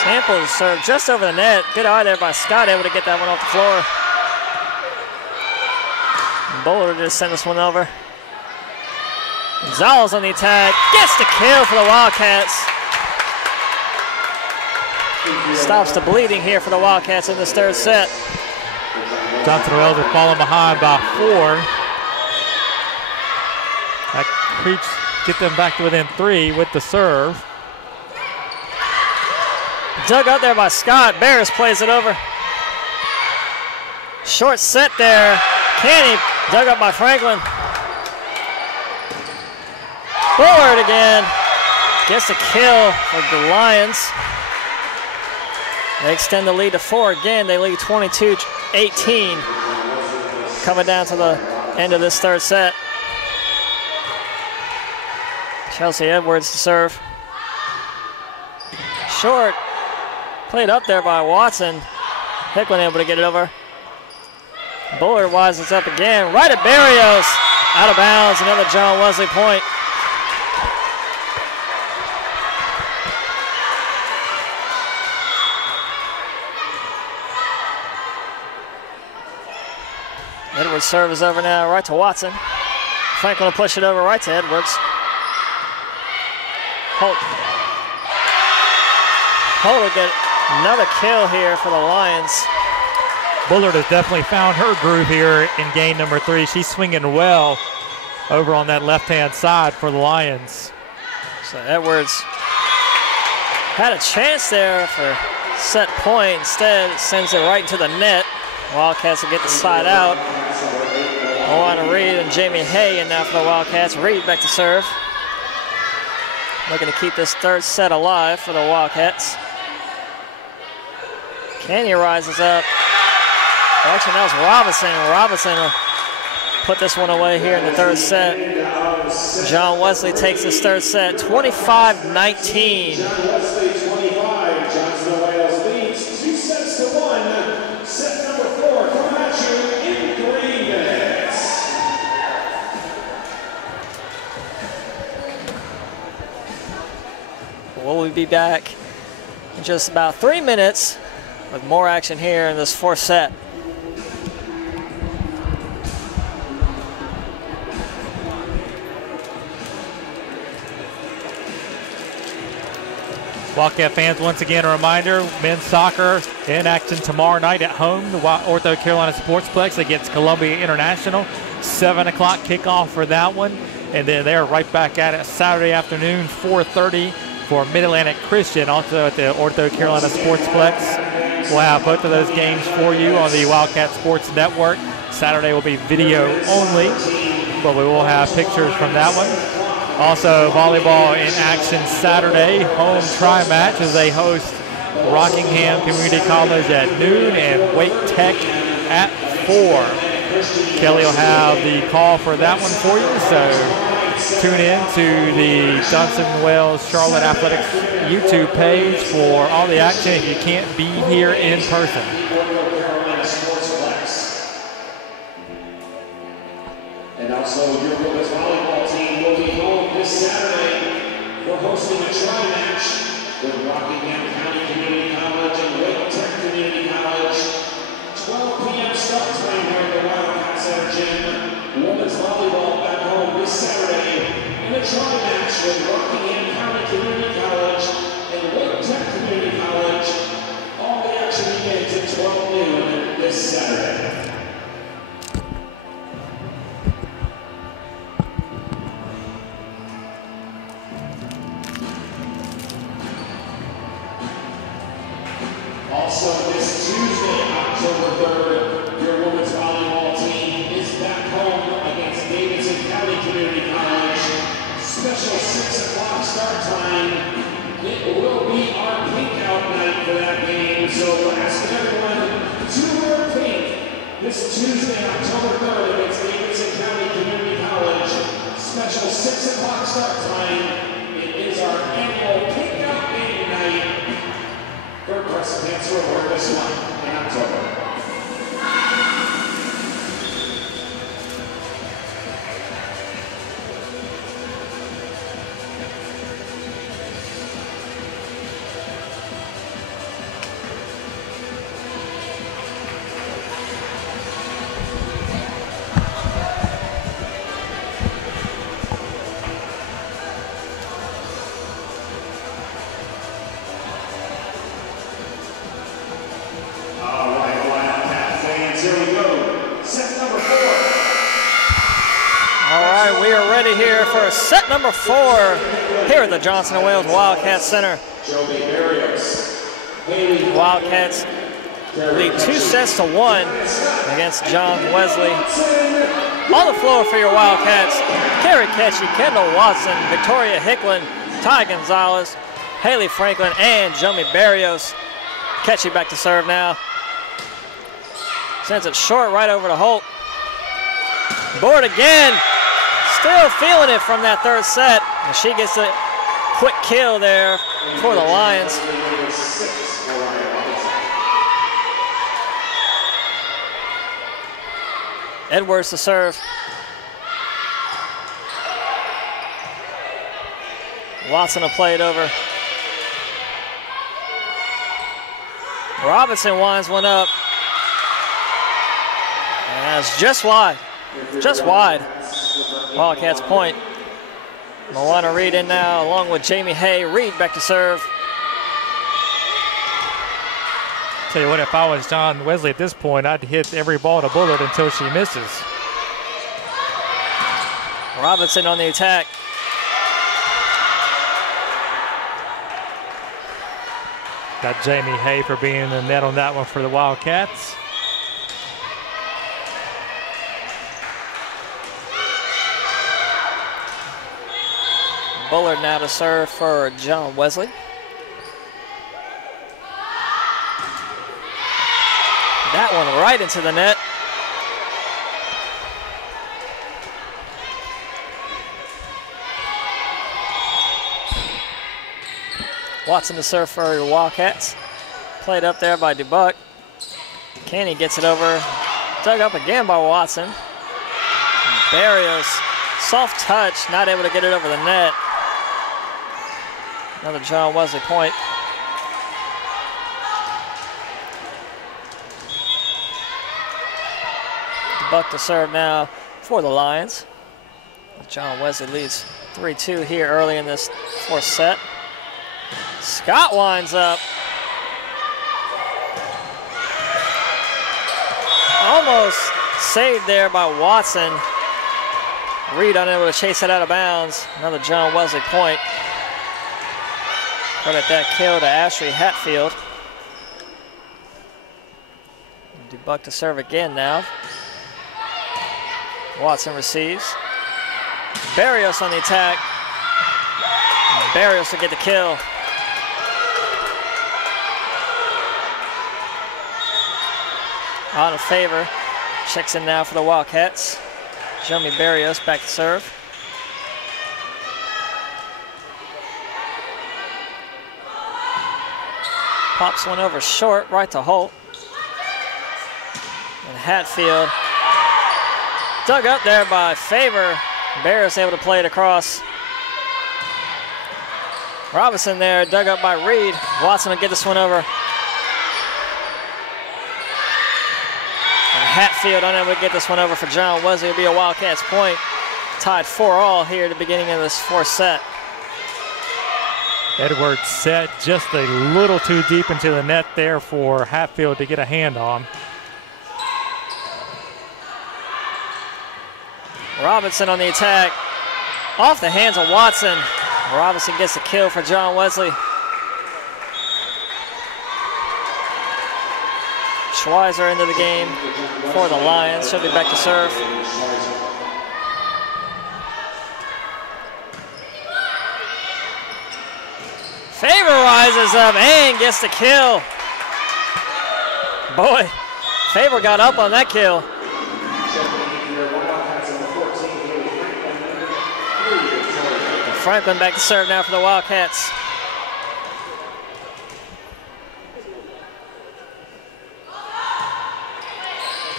Samples served just over the net. Good eye there by Scott, able to get that one off the floor. Bowler just sent this one over. Gonzalez on the attack. Gets the kill for the Wildcats. Stops the bleeding here for the Wildcats in this third set. Johnson Wells are falling behind by 4. That creeps, get them back to within 3 with the serve. Dug up there by Scott. Barris plays it over. Short set there. Canny dug up by Franklin. Bullard again. Gets the kill for the Lions. They extend the lead to 4 again. They lead 22-18. Coming down to the end of this third set. Chelsea Edwards to serve. Short. Played up there by Watson. Hicklin able to get it over. Bullard wises up again. Right at Barrios. Out of bounds. Another John Wesley point. Edwards' serve is over now, right to Watson. Franklin will push it over right to Edwards. Holt will get another kill here for the Lions. Bullard has definitely found her groove here in game number 3. She's swinging well over on that left-hand side for the Lions. So Edwards had a chance there for set point. Instead, it sends it right into the net. Wildcats will get the side out. Alana Reed and Jamie Hay in now for the Wildcats. Reed back to serve. Looking to keep this third set alive for the Wildcats. Canny rises up. Actually, that was Robinson. Robinson will put this one away here in the third set. John Wesley takes this third set, 25-19. John Wesley 25, Johnson Wales leads 2 sets to 1. Set number 4 coming at you in 3 minutes. We'll be back in just about 3 minutes with more action here in this fourth set. Wildcat fans, once again, a reminder, men's soccer in action tomorrow night at home, the Ortho Carolina Sportsplex against Columbia International. 7 o'clock kickoff for that one. And then they're right back at it Saturday afternoon, 4:30 for Mid-Atlantic Christian, also at the Ortho Carolina Sportsplex. We'll have both of those games for you on the Wildcat Sports Network. Saturday will be video only, but we will have pictures from that one. Also, volleyball in action Saturday, home tri-match as they host Rockingham Community College at noon and Wake Tech at 4. Kelly will have the call for that one for you, so tune in to the Johnson Wales Charlotte Athletics YouTube page for all the action if you can't be here in person. And also, your women's volleyball team will be home this Saturday for hosting a tri-match with Rockingham County Community College and Wake Tech Community College. 12 p.m. start time here at the Wildcat Center Gym. Women's volleyball back home this Saturday in a tri-match with Rockingham County Community College and Wake Tech Community College. All the action begins at 12 noon this Saturday. Also, this Tuesday, October 3rd, your women's volleyball team is back home against Davidson County Community College. Special 6 o'clock start time. It will be our pink out night for that game, so we're asking everyone to wear pink this Tuesday, October 3rd against Davidson County Community College. Special 6 o'clock start time. It is our annual pink out game night. Third breast cancer awareness month in October. Here for set number 4 here at the Johnson & Wales Wildcats Center. Wildcats lead 2-1 against John Wesley. On the floor for your Wildcats, Carrie Ketchy, Kendall Watson, Victoria Hicklin, Ty Gonzalez, Haley Franklin, and Jomi Barrios. Ketchy back to serve now. Sends it short right over to Holt. Board again. Still feeling it from that third set. And she gets a quick kill there for the Lions. Edwards to serve. Watson will play it over. Robinson winds one up. And it's just wide. Just wide. Wildcats point. Moana Reed in now along with Jamie Hay. Reed back to serve. Tell you what, if I was John Wesley at this point, I'd hit every ball to Bullard until she misses. Robinson on the attack. Got Jamie Hay for being in the net on that one for the Wildcats. Bullard now to serve for John Wesley. That one right into the net. Watson to serve for your Wildcats. Played up there by Dubuck. Canny gets it over. Dug up again by Watson. Barrios, soft touch, not able to get it over the net. Another John Wesley point. Buck to serve now for the Lions. John Wesley leads 3-2 here early in this fourth set. Scott winds up. Almost saved there by Watson. Reed unable to chase it out of bounds. Another John Wesley point. Credit that kill to Ashley Hatfield. Dubuck to serve again now. Watson receives. Barrios on the attack. Barrios to get the kill. On a favor. Checks in now for the Wildcats. Jomi Barrios back to serve. Pops one over short, right to Holt. And Hatfield dug up there by Favor. Barrios able to play it across. Robinson there, dug up by Reed. Watson will get this one over. And Hatfield unable to get this one over for John Wesley. It'll be a Wildcats point. Tied 4-all here at the beginning of this fourth set. Edwards set just a little too deep into the net there for Hatfield to get a hand on. Robinson on the attack. Off the hands of Watson. Robinson gets the kill for John Wesley. Schweizer into the game for the Lions. She'll be back to serve. Favor rises up and gets the kill. Boy, Favor got up on that kill. Franklin back to serve now for the Wildcats.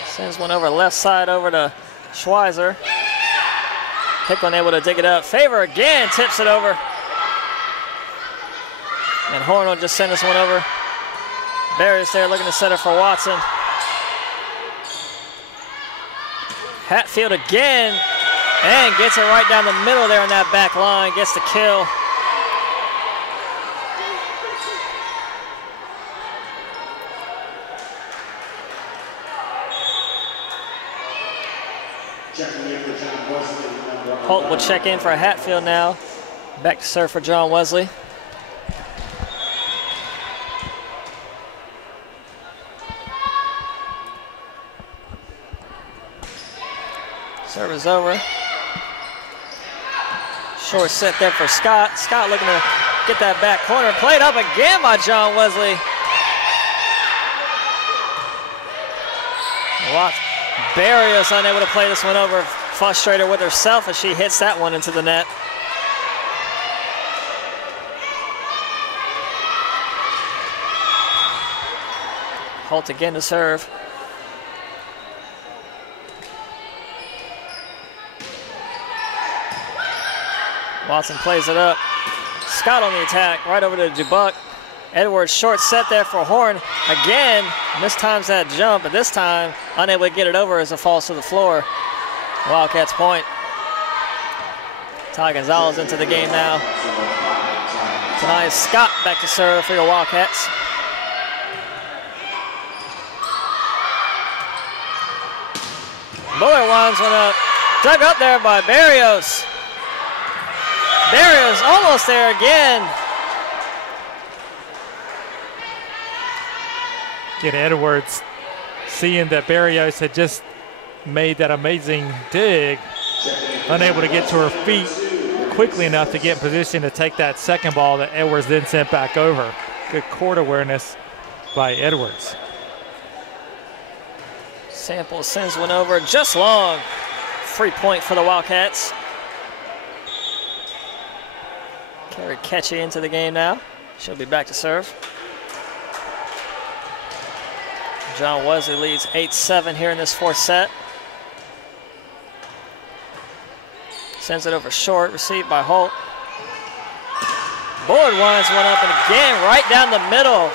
Sends one over left side over to Schweizer. Hicklin able to dig it up. Favor again tips it over. And Horn will just send this one over. Barrios there looking to set it for Watson. Hatfield again. And gets it right down the middle there on that back line. Gets the kill. Holt will check in for Hatfield now. Back to serve for John Wesley. Serve is over. Short set there for Scott. Scott looking to get that back corner. Played up again by John Wesley. Watch. Barrios unable to play this one over. Frustrated with herself as she hits that one into the net. Holt again to serve. Watson plays it up. Scott on the attack, right over to Dubuck. Edwards short set there for Horn. Again, mistimes that jump, but this time unable to get it over as it falls to the floor. Wildcats point. Ty Gonzalez into the game now. Tonight Scott back to serve for your Wildcats. Buller winds one up. Dug up there by Barrios. Barrios almost there again. Get Edwards seeing that Barrios had just made that amazing dig, unable to get to her feet quickly enough to get in position to take that second ball that Edwards then sent back over. Good court awareness by Edwards. Sample sends one over just long. Free point for the Wildcats. Carrie Ketchy into the game now. She'll be back to serve. John Wesley leads 8-7 here in this fourth set. Sends it over short, received by Holt. Bullard winds one up and again right down the middle.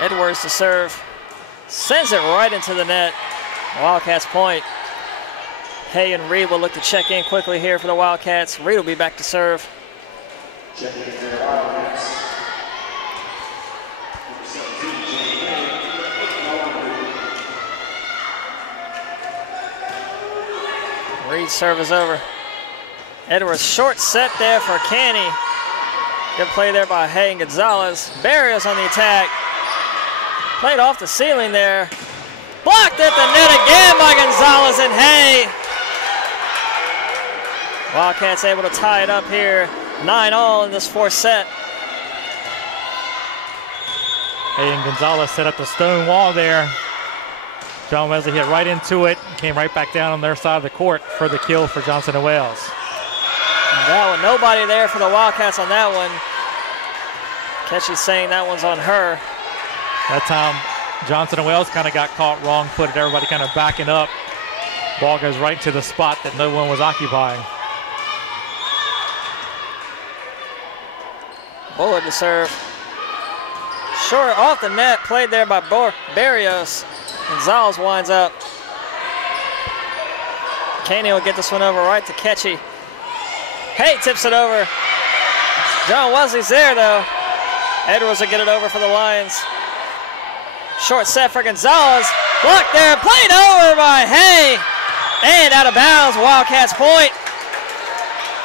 Edwards to serve. Sends it right into the net. Wildcats point. Hay and Reed will look to check in quickly here for the Wildcats. Reed will be back to serve. Checking in for the Wildcats. Reed's serve is over. Edwards short set there for Canny. Good play there by Hay and Gonzalez. Barrios on the attack. Played off the ceiling there. Blocked at the net again by Gonzalez and Hay. Wildcats able to tie it up here. 9-all in this fourth set. Hay and Gonzalez set up the stone wall there. John Wesley hit right into it, came right back down on their side of the court for the kill for Johnson and Wales. That one, nobody there for the Wildcats on that one. Ketchy's saying that one's on her. That time, Johnson and Wales kind of got caught wrong-footed. Everybody kind of backing up. Ball goes right to the spot that no one was occupying. Bullard to serve. Short off the net, played there by Barrios. Gonzalez winds up. Caney will get this one over right to Ketchy. Hay tips it over. John Wesley's there though. Edwards will get it over for the Lions. Short set for Gonzalez. Blocked there, played over by Hay. And out of bounds, Wildcats point.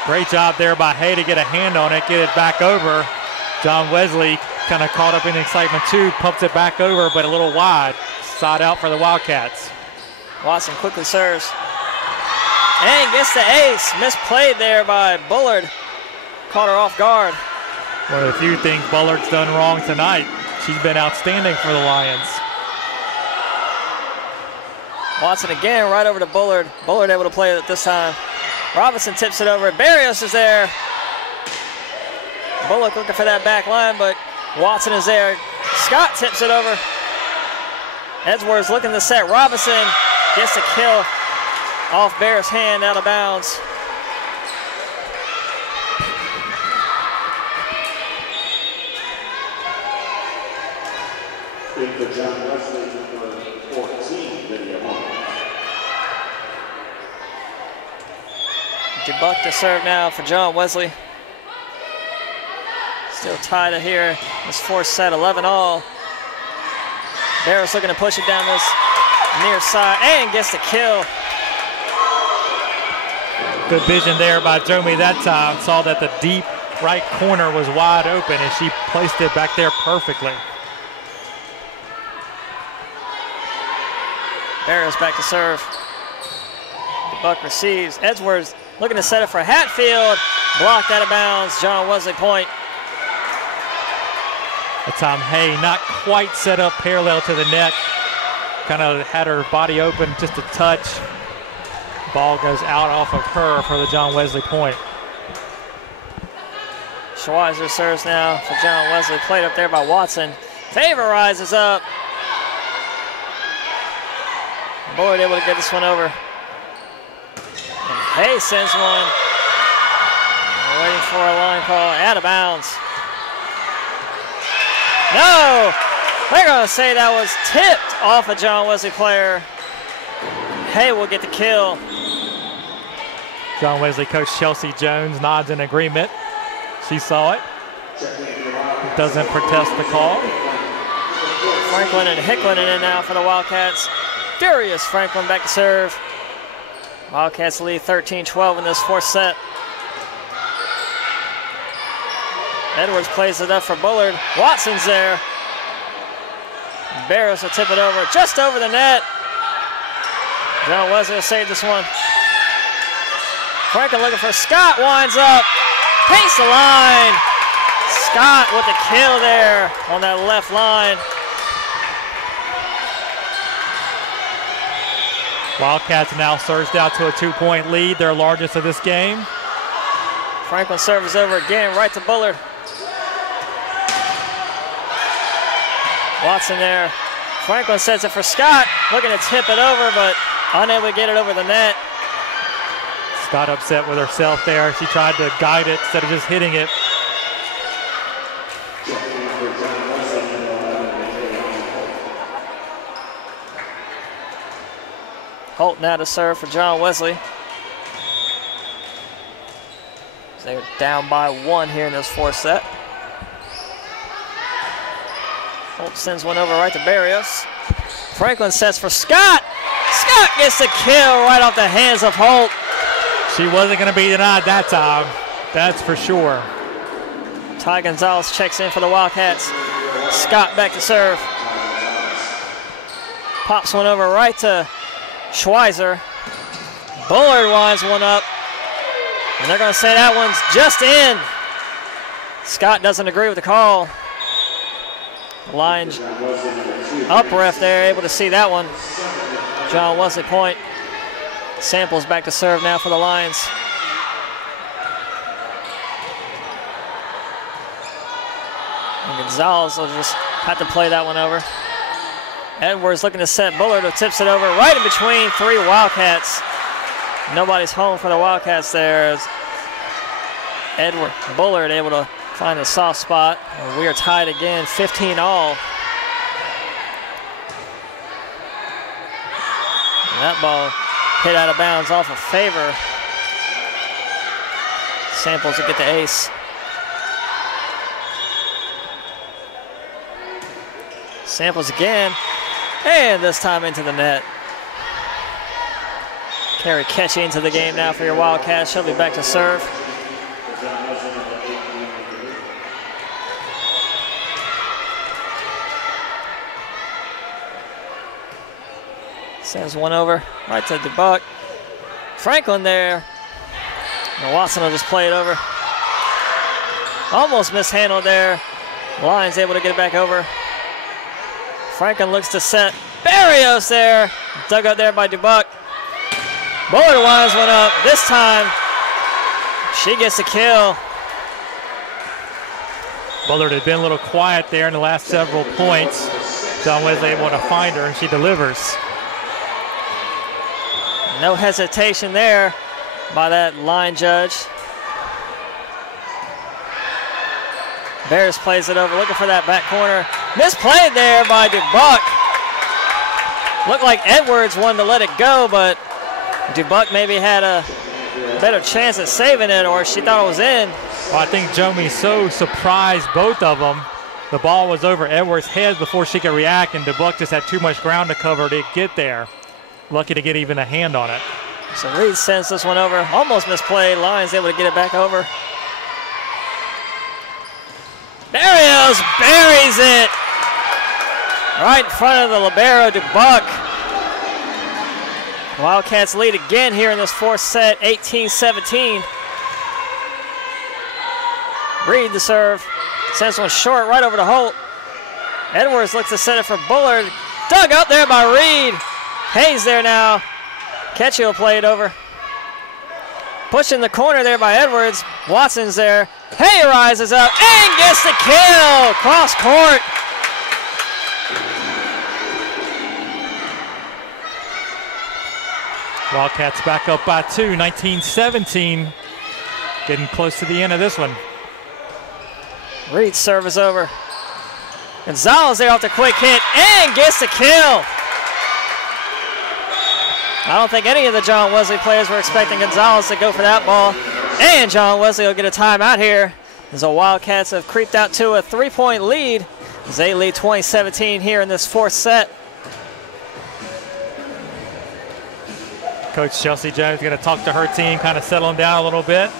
Great job there by Hay to get a hand on it, get it back over. John Wesley kind of caught up in the excitement too, pumps it back over, but a little wide. Side out for the Wildcats. Watson quickly serves. And gets the ace. Misplayed there by Bullard. Caught her off guard. One of the few things Bullard's done wrong tonight. She's been outstanding for the Lions. Watson again right over to Bullard. Bullard able to play it this time. Robinson tips it over. Barrios is there. Bullock looking for that back line, but Watson is there. Scott tips it over. Edwards looking to set. Robinson gets the kill off Bear's hand out of bounds. In for John Wesley, number 14, video. DeBuck to serve now for John Wesley. Still tied here. This fourth set, 11-all. Barris looking to push it down this near side and gets the kill. Good vision there by Jomi that time. Saw that the deep right corner was wide open and she placed it back there perfectly. Barris back to serve. DeBuck receives. Edwards looking to set it for Hatfield. Blocked out of bounds. John Wesley point. That time Hay not quite set up parallel to the net. Kind of had her body open just a touch. Ball goes out off of her for the John Wesley point. Schweizer serves now for John Wesley. Played up there by Watson. Favor rises up. Bullard able to get this one over. And Hay sends one. Waiting for a line call. Out of bounds. No! They're going to say that was tipped off a John Wesley player. Hay will get the kill. John Wesley coach Chelsea Jones nods in agreement. She saw it. Doesn't protest the call. Franklin and Hicklin in now for the Wildcats. Furious Franklin back to serve. Wildcats lead 13-12 in this fourth set. Edwards plays it up for Bullard. Watson's there. Barris will tip it over, just over the net. John Wesley will save this one. Franklin looking for Scott, winds up. Pace the line. Scott with the kill there on that left line. Wildcats now surged out to a 2-point lead, their largest of this game. Franklin serves over again, right to Bullard. Watson there. Franklin sets it for Scott, looking to tip it over, but unable to get it over the net. Scott upset with herself there. She tried to guide it instead of just hitting it. Holt now to serve for John Wesley. They're down by 1 here in this fourth set. Holt sends one over right to Barrios. Franklin sets for Scott. Scott gets the kill right off the hands of Holt. She wasn't going to be denied that time. That's for sure. Ty Gonzalez checks in for the Wildcats. Scott back to serve. Pops one over right to Schweizer. Bullard winds one up. And they're going to say that one's just in. Scott doesn't agree with the call. The Lions up ref there, able to see that one. John Wesley point. Samples back to serve now for the Lions. And Gonzalez will just have to play that one over. Edwards looking to set Bullard, who tips it over right in between 3 Wildcats. Nobody's home for the Wildcats there as Bullard able to find a soft spot. And we are tied again, 15-all. And that ball hit out of bounds off of Favor. Samples to get the ace. Samples again. And this time into the net. Carrie Ketchy into the game now for your Wildcats. She'll be back to serve. Sends one over right to DeBuck. Franklin there. And Watson will just play it over. Almost mishandled there. Lions able to get it back over. Franklin looks to set. Barrios there. Dug out there by DeBuck. Bullard winds one up. This time, she gets the kill. Bullard had been a little quiet there in the last several points. John Wesley able to find her, and she delivers. No hesitation there by that line judge. Bears plays it over, looking for that back corner. Misplayed there by DeBuck. Looked like Edwards wanted to let it go, but DeBuck maybe had a better chance at saving it, or she thought it was in. Well, I think Jomi so surprised both of them. The ball was over Edwards' head before she could react, and DeBuck just had too much ground to cover to get there. Lucky to get even a hand on it. So Reed sends this one over. Almost misplayed. Lions able to get it back over. Barrios buries it right in front of the libero, DeBuck. Wildcats lead again here in this fourth set, 18-17. Reed the serve. Sends one short right over to Holt. Edwards looks to set it for Bullard. Dug out there by Reed. Hayes there now. Ketchy will play it over. Pushing the corner there by Edwards. Watson's there. Hay rises up and gets the kill. Cross court. Wildcats back up by 2, 19-17. Getting close to the end of this one. Reed's serve is over. Gonzalez there off the quick hit and gets the kill. I don't think any of the John Wesley players were expecting Gonzalez to go for that ball. And John Wesley will get a timeout here as the Wildcats have creeped out to a 3-point lead as they lead 20-17 here in this fourth set. Coach Chelsea Jones is going to talk to her team, kind of settle them down a little bit.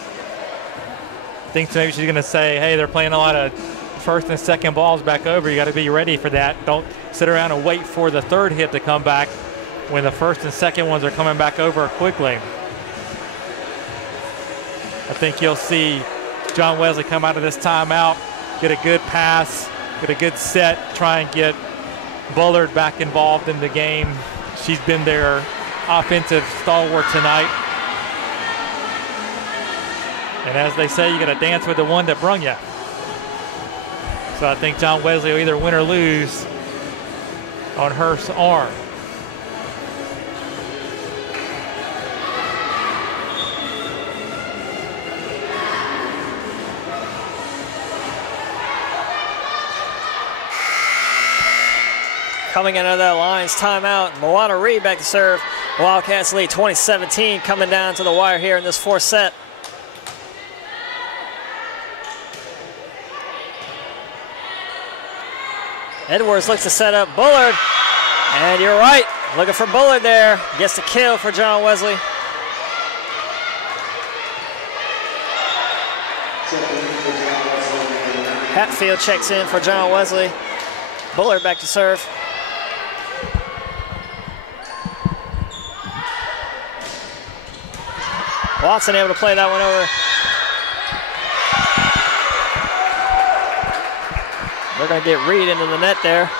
Thinks maybe she's going to say, hey, they're playing a lot of first and second balls back over. You got to be ready for that. Don't sit around and wait for the third hit to come back when the first and second ones are coming back over quickly. I think you'll see John Wesley come out of this timeout, get a good pass, get a good set, try and get Bullard back involved in the game. She's been their offensive stalwart tonight. And as they say, you got to dance with the one that brung you. So I think John Wesley will either win or lose on her arm. Coming out of that Lions timeout, Moana Reed back to serve. Wildcats lead 20-17, coming down to the wire here in this fourth set. Edwards looks to set up Bullard, and you're right, looking for Bullard there. Gets the kill for John Wesley. Hatfield checks in for John Wesley. Bullard back to serve. Watson able to play that one over. They're going to get Reed into the net there.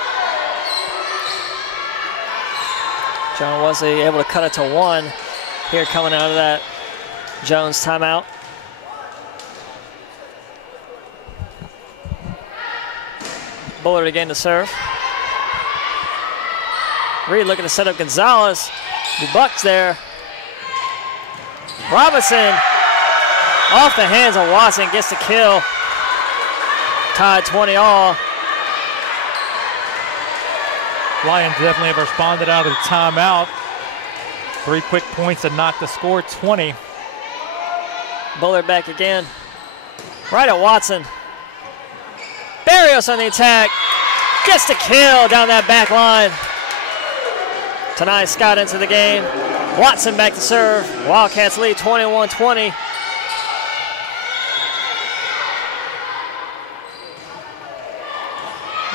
John Wesley able to cut it to 1 here coming out of that Jones timeout. Bullard again to serve. Reed looking to set up Gonzalez. The Bucks there. Robinson off the hands of Watson gets the kill. Tied 20 all. Lions definitely have responded out of the timeout. 3 quick points and not to score 20. Bullard back again. Right at Watson. Barrios on the attack. Gets the kill down that back line. Tanai Scott into the game. Watson back to serve. Wildcats lead 21-20.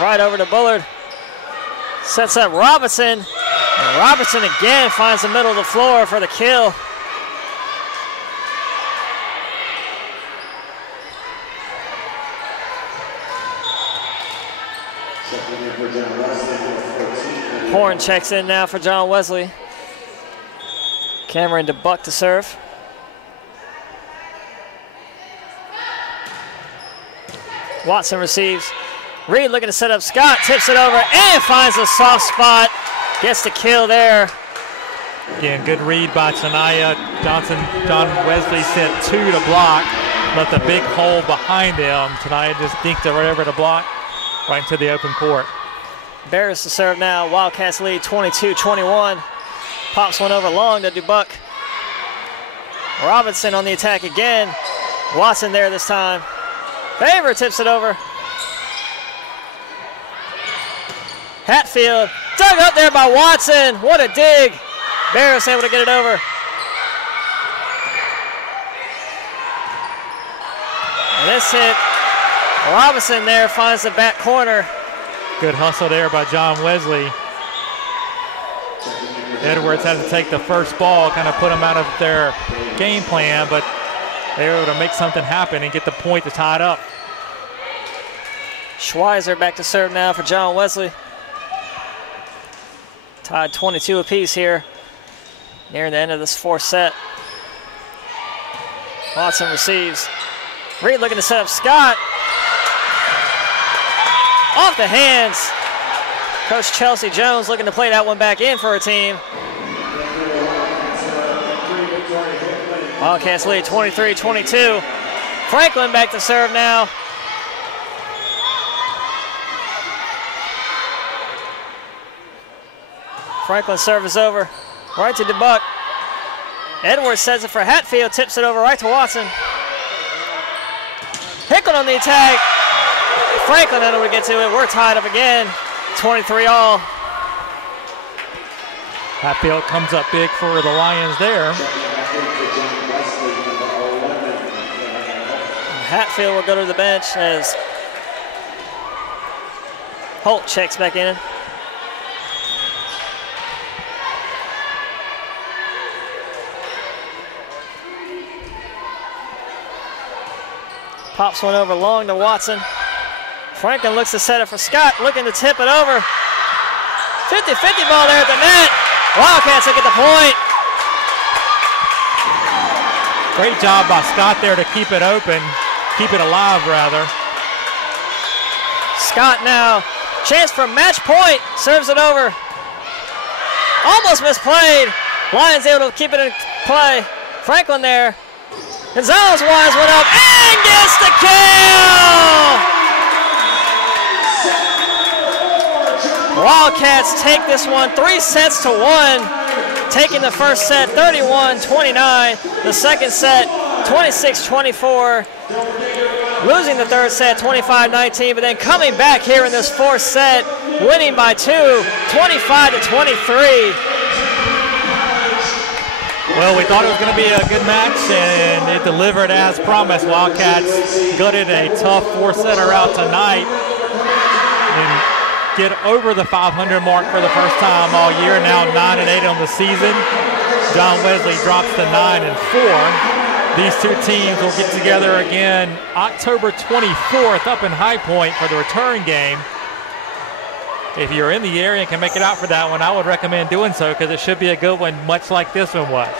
Right over to Bullard. Sets up Robinson. And Robinson again finds the middle of the floor for the kill. Horn checks in now for John Wesley. Cameron DeBuck to serve. Watson receives. Reed looking to set up Scott, tips it over and finds a soft spot. Gets the kill there. Again, good read by Tanaya Johnson. John Wesley sent 2 to block, left a big hole behind them. Tanaya just dinked it right over the block, right into the open court. Barris to serve now. Wildcats lead 22-21. Pops one over long to DeBuck. Robinson on the attack again. Watson there this time. Favor tips it over. Hatfield dug up there by Watson. What a dig. Barris able to get it over. And this hit. Robinson there finds the back corner. Good hustle there by John Wesley. Edwards had to take the first ball, kind of put them out of their game plan, but they were able to make something happen and get the point to tie it up. Schweizer back to serve now for John Wesley. Tied 22 apiece here, nearing the end of this fourth set. Watson receives. Reed looking to set up Scott. Off the hands. Coach Chelsea Jones looking to play that one back in for her team. Wildcats lead 23-22. Franklin back to serve now. Franklin's serve is over. Right to DeBuck. Edwards sets it for Hatfield, tips it over right to Watson. Hickle on the attack. Franklin unable to get to it. We're tied up again. 23 all. Hatfield comes up big for the Lions there. Hatfield will go to the bench as Holt checks back in. Pops one over long to Watson. Franklin looks to set it for Scott, looking to tip it over. 50-50 ball there at the net. Wildcats will get the point. Great job by Scott there to keep it open, keep it alive rather. Scott now, chance for match point, serves it over. Almost misplayed. Lions able to keep it in play. Franklin there. Gonzalez Wise went up and gets the kill! Wildcats take this one 3-1, taking the first set 31-29, the second set 26-24, losing the third set 25-19, but then coming back here in this fourth set, winning by 2, 25-23. Well, we thought it was going to be a good match, and it delivered as promised. Wildcats gutted a tough four-setter out tonight and get over the 500 mark for the first time all year, now 9-8 on the season. John Wesley drops to 9-4. These two teams will get together again October 24th up in High Point for the return game. If you're in the area and can make it out for that one, I would recommend doing so because it should be a good one, much like this one was.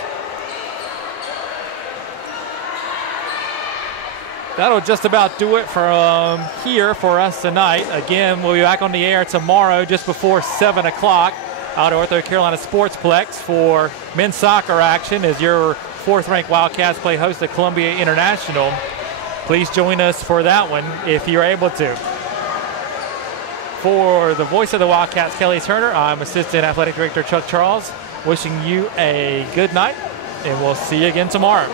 That'll just about do it from here for us tonight. Again, we'll be back on the air tomorrow just before 7 o'clock out of North Carolina Sportsplex for men's soccer action as your fourth-ranked Wildcats play host to Columbia International. Please join us for that one if you're able to. For the voice of the Wildcats, Kelly Turner, I'm Assistant Athletic Director Chuck Charles, wishing you a good night, and we'll see you again tomorrow.